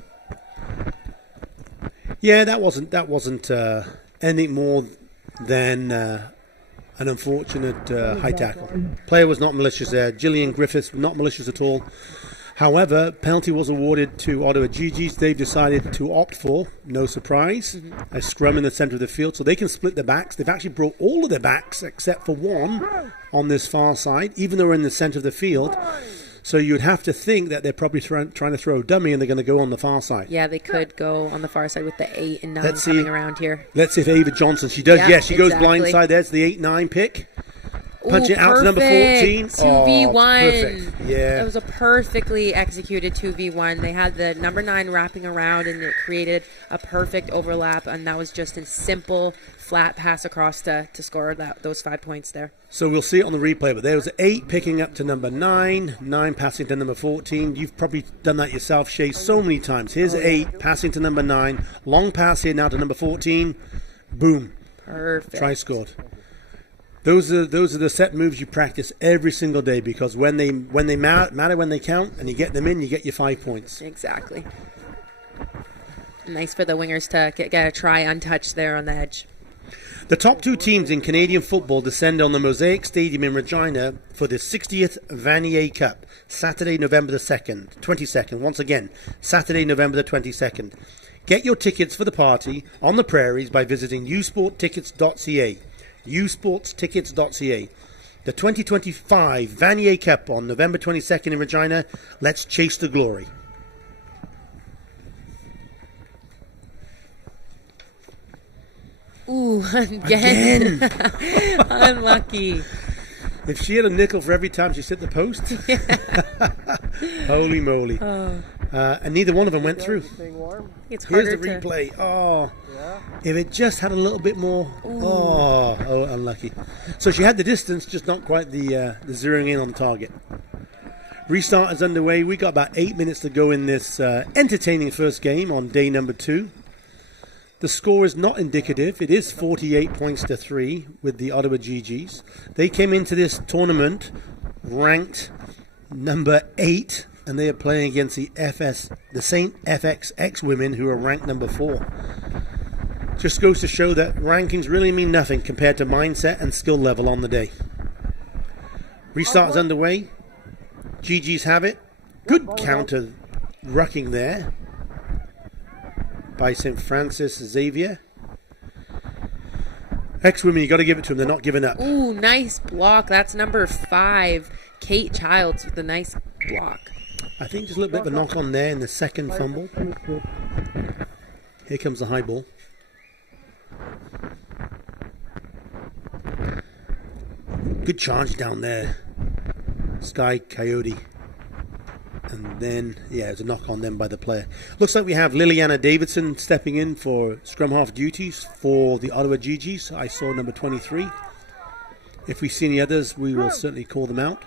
Yeah, that wasn't anything more than an unfortunate high tackle. Player was not malicious there. Gillian Griffiths, not malicious at all. However, penalty was awarded to Ottawa Gee-Gees. They've decided to opt for, no surprise, a scrum in the centre of the field so they can split their backs. They've actually brought all of their backs except for one on this far side, even though we're in the centre of the field. So you'd have to think that they're probably trying to throw a dummy and they're going to go on the far side. Yeah, they could go on the far side with the 8 and 9 coming around here. Let's see if Ava Johnson, she does, yeah, she goes blind side. There's the 8-9 pick. Punch it out to number 14. 2v1. Perfect. Yeah. It was a perfectly executed 2v1. They had the number 9 wrapping around and it created a perfect overlap, and that was just a simple flat pass across to score those 5 points there. So we'll see it on the replay, but there was 8 picking up to number 9, 9 passing to number 14. You've probably done that yourself, Shay, so many times. Here's 8 passing to number 9. Long pass here now to number 14. Boom. Perfect. Try scored. Those are the set moves you practice every single day, because when they matter when they count, and you get them in, you get your 5 points. Exactly. Nice for the wingers to get a try untouched there on the edge. The top two teams in Canadian football descend on the Mosaic Stadium in Regina for the 60th Vanier Cup, Saturday, November the 22nd. Once again, Saturday, November the 22nd. Get your tickets for the party on the prairies by visiting usporttickets.ca. usportstickets.ca. The 2025 Vanier Cup on November 22nd in Regina. Let's chase the glory. Ooh, again. Unlucky. If she had a nickel for every time she hit the post. Holy moly. Oh. And neither one of them went through. It's Here's harder the replay. Oh, if it just had a little bit more. Oh, unlucky. So she had the distance, just not quite the zeroing in on target. Restart is underway. We got about 8 minutes to go in this entertaining first game on day number 2. The score is not indicative. It is 48 points to 3 with the Ottawa Gee-Gees. They came into this tournament ranked number 8, and they are playing against the StFX X-Women, who are ranked number 4. Just goes to show that rankings really mean nothing compared to mindset and skill level on the day. Restart is underway. Gee-Gees have it. Good counter rucking there by St. Francis Xavier. X-Women, you got to give it to them. They're not giving up. Ooh, nice block. That's number 5. Kate Childs with a nice block. I think just a little bit of a knock on there in the second fumble. Here comes the high ball. Good charge down there. Sky Coyote. And then, it's a knock on them by the player. Looks like we have Liliana Davidson stepping in for scrum half duties for the Ottawa Gee-Gees. I saw number 23. If we see any others, we will certainly call them out.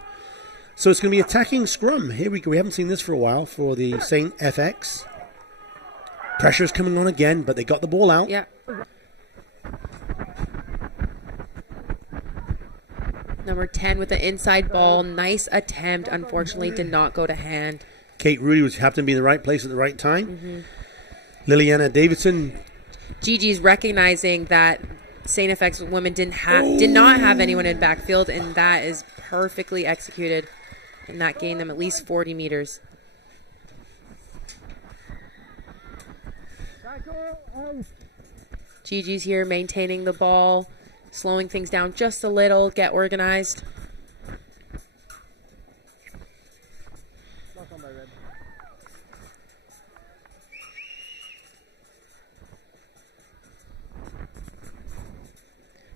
So it's going to be attacking scrum. Here we go. We haven't seen this for a while for the StFX. Pressure's coming on again, but they got the ball out. Yeah. Number 10 with the inside ball. Nice attempt. Unfortunately, did not go to hand. Kate Rudy happened to be in the right place at the right time. Liliana Davidson. Gee-Gees recognizing that StFX women did not have anyone in backfield, and that is perfectly executed. And that gained them at least 40 meters. Gee-Gees here maintaining the ball, slowing things down just a little, get organized.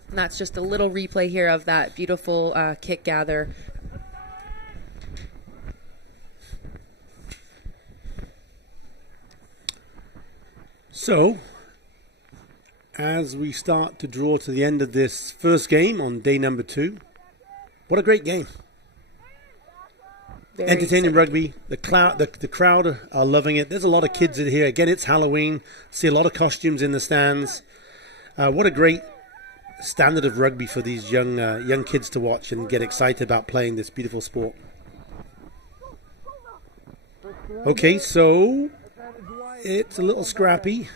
And that's just a little replay here of that beautiful kick gather. So, as we start to draw to the end of this first game on day number 2, what a great game. Very entertaining exciting. rugby. The crowd are loving it. There's a lot of kids in here. Again, it's Halloween. See a lot of costumes in the stands. What a great standard of rugby for these young kids to watch and get excited about playing this beautiful sport. Okay, so it's a little scrappy.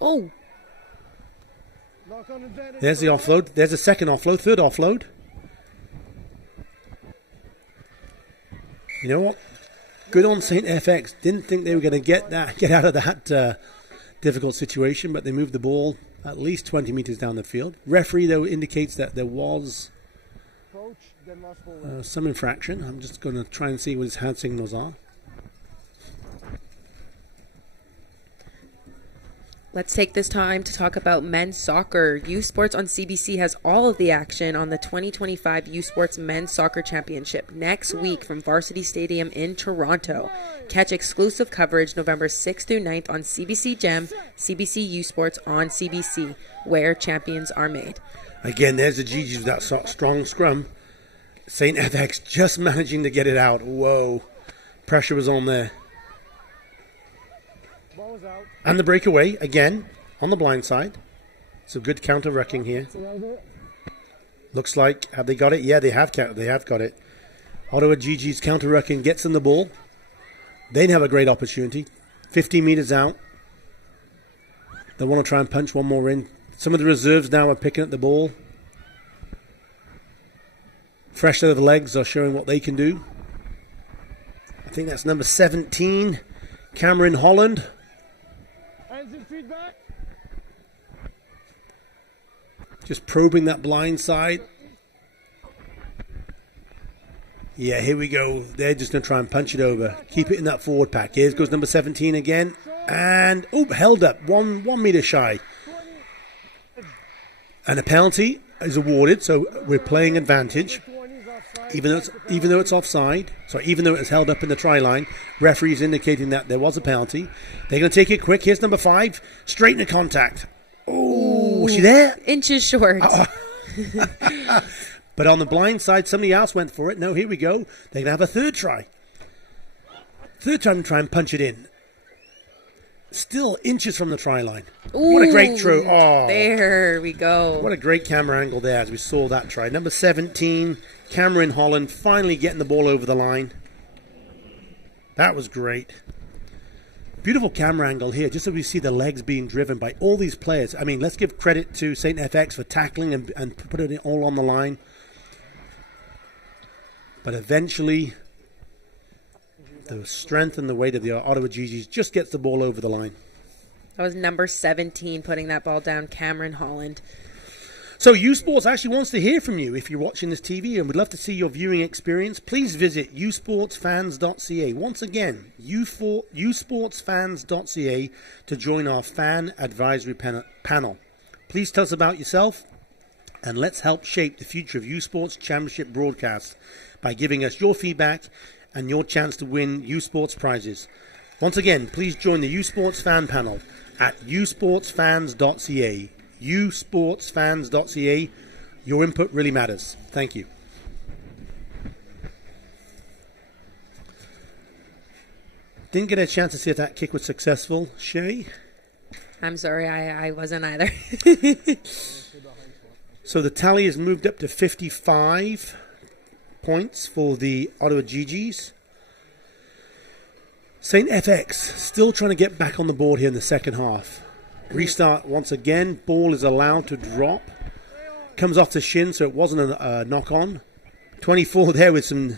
Oh. There's the offload. There's a second offload. Third offload. You know what? Good on StFX. Didn't think they were going to get out of that difficult situation, but they moved the ball at least 20 meters down the field. Referee, though, indicates that there was some infraction. I'm just going to try and see what his hand signals are. Let's take this time to talk about men's soccer. U Sports on CBC has all of the action on the 2025 U Sports Men's Soccer Championship next week from Varsity Stadium in Toronto. Catch exclusive coverage November 6th through 9th on CBC Gem, CBC U Sports on CBC, where champions are made. Again, there's the Gee-Gees with that strong scrum. StFX just managing to get it out. Whoa. Pressure was on there. And the breakaway, again, on the blind side. So good counter-wrecking here. Looks like, have they got it? Yeah, they have got it. Ottawa Gee-Gees counter-wrecking gets them the ball. They'd have a great opportunity. 15 meters out. They want to try and punch one more in. Some of the reserves now are picking up the ball. Fresh out of the legs are showing what they can do. I think that's number 17, Cameron Holland. Hands and feet back. Just probing that blind side. Yeah, here we go. They're just going to try and punch it over. Keep it in that forward pack. Here goes number 17 again. And, held up. 1 meter shy. And a penalty is awarded, so we're playing advantage. Even though it's offside, even though it's held up in the try line, referee's indicating that there was a penalty. They're going to take it quick. Here's number 5, straight into contact. Oh, was she there? Inches short. But on the blind side, somebody else went for it. No, here we go. They're going to have a third try. Third time to try and punch it in. Still inches from the try line. Ooh, what a great throw. Oh, there we go. What a great camera angle there as we saw that try. Number 17, Cameron Holland, finally getting the ball over the line. That was great. Beautiful camera angle here, just so we see the legs being driven by all these players. I mean, let's give credit to StFX for tackling and putting it all on the line. But eventually, the strength and the weight of the Ottawa Gee-Gees just gets the ball over the line. That was number 17 putting that ball down, Cameron Holland. So U Sports actually wants to hear from you if you're watching this TV and would love to see your viewing experience. Please visit usportsfans.ca. Once again, usportsfans.ca to join our fan advisory panel. Please tell us about yourself and let's help shape the future of U Sports Championship broadcast by giving us your feedback and your chance to win U Sports prizes. Once again, please join the U Sports fan panel at usportsfans.ca. usportsfans.ca. Your input really matters. Thank you. Didn't get a chance to see if that kick was successful. Shay? I'm sorry, I wasn't either. So the tally has moved up to 55 points for the Ottawa Gee-Gees. StFX still trying to get back on the board here in the second half. Restart once again. Ball is allowed to drop. Comes off the shin, so it wasn't a knock-on. 24 there with some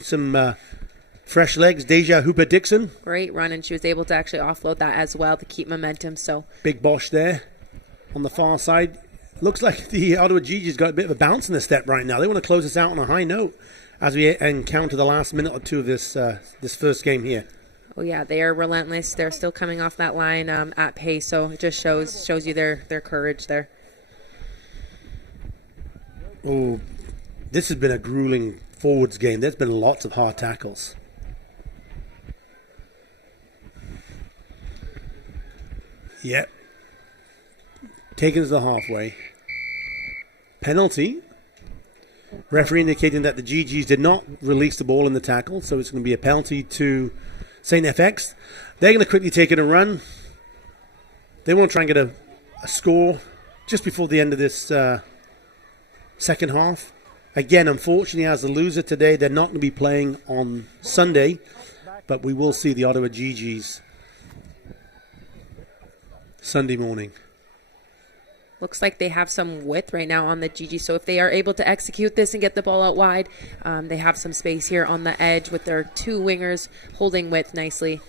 fresh legs. Deja Hooper-Dixon. Great run, and she was able to actually offload that as well to keep momentum. So Big Bosch there on the far side. Looks like the Ottawa Gee-Gees got a bit of a bounce in their step right now. They want to close this out on a high note as we encounter the last minute or two of this first game here. Oh yeah, they are relentless. They're still coming off that line at pace, so it just shows you their courage there. Oh, this has been a grueling forwards game. There's been lots of hard tackles. Yep. Taken to the halfway. Penalty. Referee indicating that the Gee-Gees did not release the ball in the tackle, so it's going to be a penalty to StFX. They're going to quickly take it and run. They want to try and get a score just before the end of this second half. Again, unfortunately, as the loser today, they're not going to be playing on Sunday, but we will see the Ottawa Gee-Gees Sunday morning. Looks like they have some width right now on the Gee-Gees, so if they are able to execute this and get the ball out wide, they have some space here on the edge with their two wingers holding width nicely.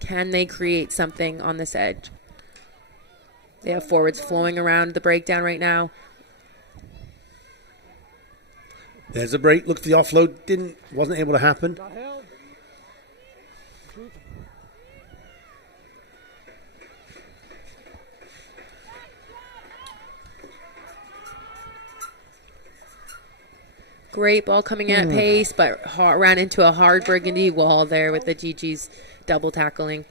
Can they create something on this edge? They have forwards flowing around the breakdown right now. There's a break. Looks the offload wasn't able to happen. Great ball coming at pace, but ran into a hard burgundy wall there with the Gee-Gees double tackling.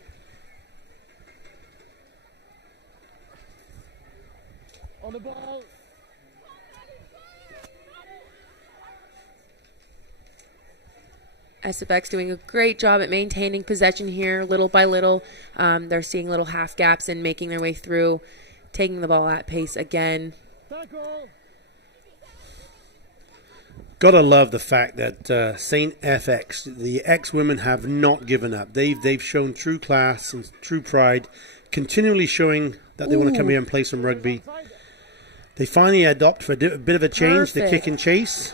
On the ball. StFX doing a great job at maintaining possession here, little by little. They're seeing little half gaps and making their way through, taking the ball at pace again. Tackle. Gotta love the fact that StFX, the X-Women, have not given up. They've shown true class and true pride, continually showing that they want to come here and play some rugby. They finally adopt for a bit of a change, the kick and chase.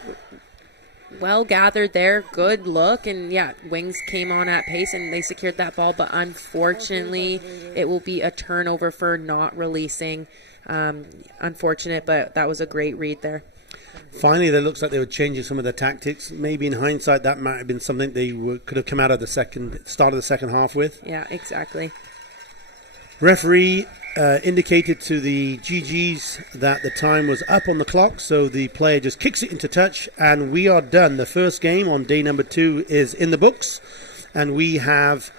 Well gathered there, good look, and yeah, Wings came on at pace and they secured that ball, but unfortunately it will be a turnover for not releasing. Unfortunate, but that was a great read there. Finally, it looks like they were changing some of their tactics. Maybe in hindsight, that might have been something they could have come out of the start of the second half with. Yeah, exactly. Referee indicated to the Gee-Gees that the time was up on the clock, so the player just kicks it into touch, and we are done. The first game on day number 2 is in the books, and we have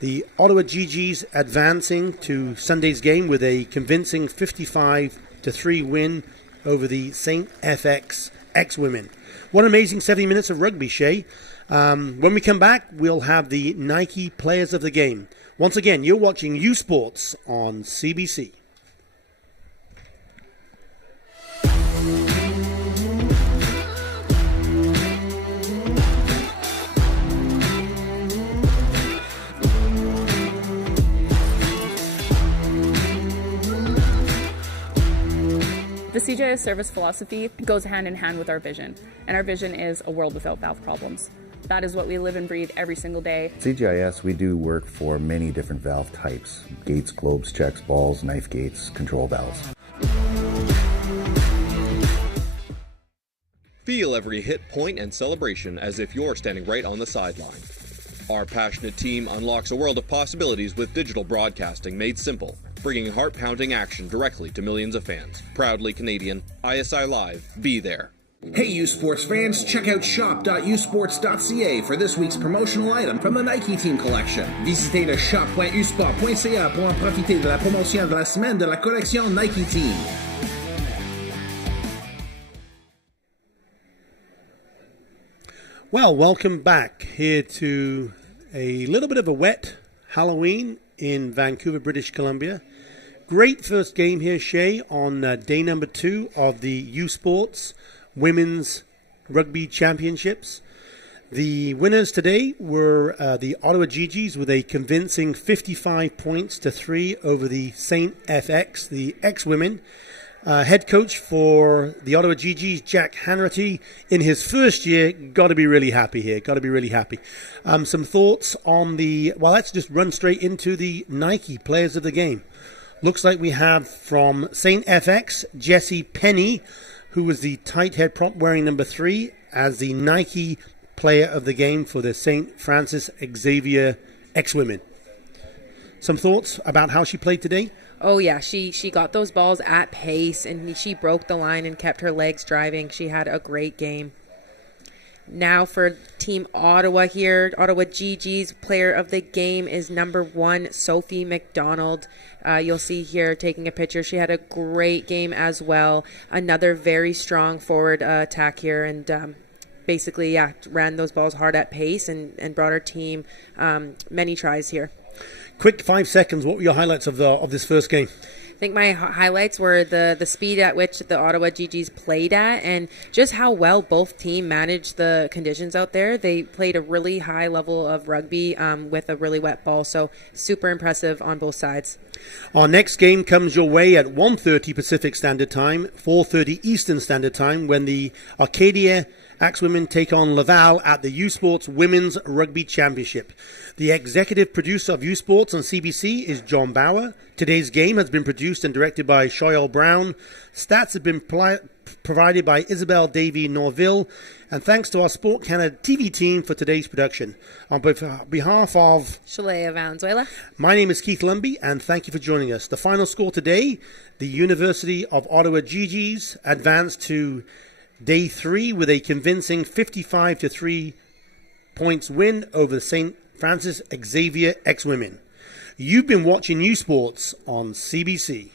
the Ottawa Gee-Gees advancing to Sunday's game with a convincing 55-3 win over the StFX X-Women. What an amazing 70 minutes of rugby, Shay. When we come back, we'll have the Nike Players of the Game. Once again, you're watching U Sports on CBC. The CJS service philosophy goes hand in hand with our vision, and our vision is a world without valve problems. That is what we live and breathe every single day. CGIS, we do work for many different valve types: gates, globes, checks, balls, knife gates, control valves. Feel every hit, point, and celebration as if you're standing right on the sideline. Our passionate team unlocks a world of possibilities with digital broadcasting made simple, bringing heart-pounding action directly to millions of fans. Proudly Canadian, ISI Live, be there. Hey U Sports fans, check out shop.usports.ca for this week's promotional item from the Nike Team Collection. Visitez le shop.usport.ca pour en profiter de la promotion de la semaine de la collection Nike Team. Well, welcome back here to a little bit of a wet Halloween in Vancouver, British Columbia. Great first game here, Shay, on day number 2 of the U Sports Women's Rugby Championships. The winners today were the Ottawa Gee-Gees with a convincing 55-3 over the StFX, the X-Women. Head coach for the Ottawa Gee-Gees, Jack Hanratty, in his first year, got to be really happy here. Got to be really happy. Some thoughts on the... Well, let's just run straight into the Nike Players of the Game. Looks like we have from StFX, Jessie Penny, who was the tight head prop wearing number 3 as the Nike Player of the Game for the St. Francis Xavier X-Women. Some thoughts about how she played today? Oh yeah, she got those balls at pace and she broke the line and kept her legs driving. She had a great game. Now for Team Ottawa here, Ottawa Gee-Gees Player of the Game is number 1, Sophie McDonald. You'll see here taking a picture. She had a great game as well. Another very strong forward attack here, and basically, yeah, ran those balls hard at pace and brought her team many tries here. Quick 5 seconds. What were your highlights of this first game? I think my highlights were the speed at which the Ottawa Gee-Gees played at and just how well both teams managed the conditions out there. They played a really high level of rugby with a really wet ball, so super impressive on both sides. Our next game comes your way at 1:30 Pacific Standard Time, 4:30 Eastern Standard Time, when the Arcadia X-Women take on Laval at the U Sports Women's Rugby Championship. The executive producer of U Sports on CBC is John Bauer. Today's game has been produced and directed by Shoyal Brown. Stats have been provided by Isabel Davy Norville. And thanks to our Sport Canada TV team for today's production. On behalf of Shalea Valenzuela, my name is Keith Lumby, and thank you for joining us. The final score today, the University of Ottawa Gee-Gees advanced to Day 3 with a convincing 55-3 points win over the St. Francis Xavier X-Women. You've been watching U Sports on CBC.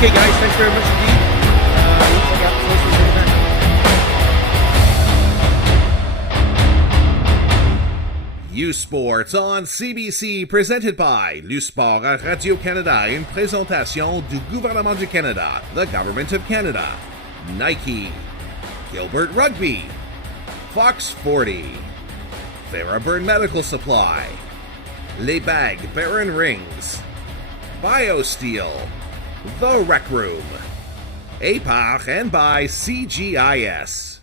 Okay, guys, thanks very much indeed. Looks like U Sports on CBC, presented by Le Sport à Radio-Canada, une présentation du gouvernement du Canada, the Government of Canada, Nike, Gilbert Rugby, Fox 40, Thunderbird Medical Supply, Les Bagues Baron Rings, BioSteel, The Rec Room, A par and by CGIS.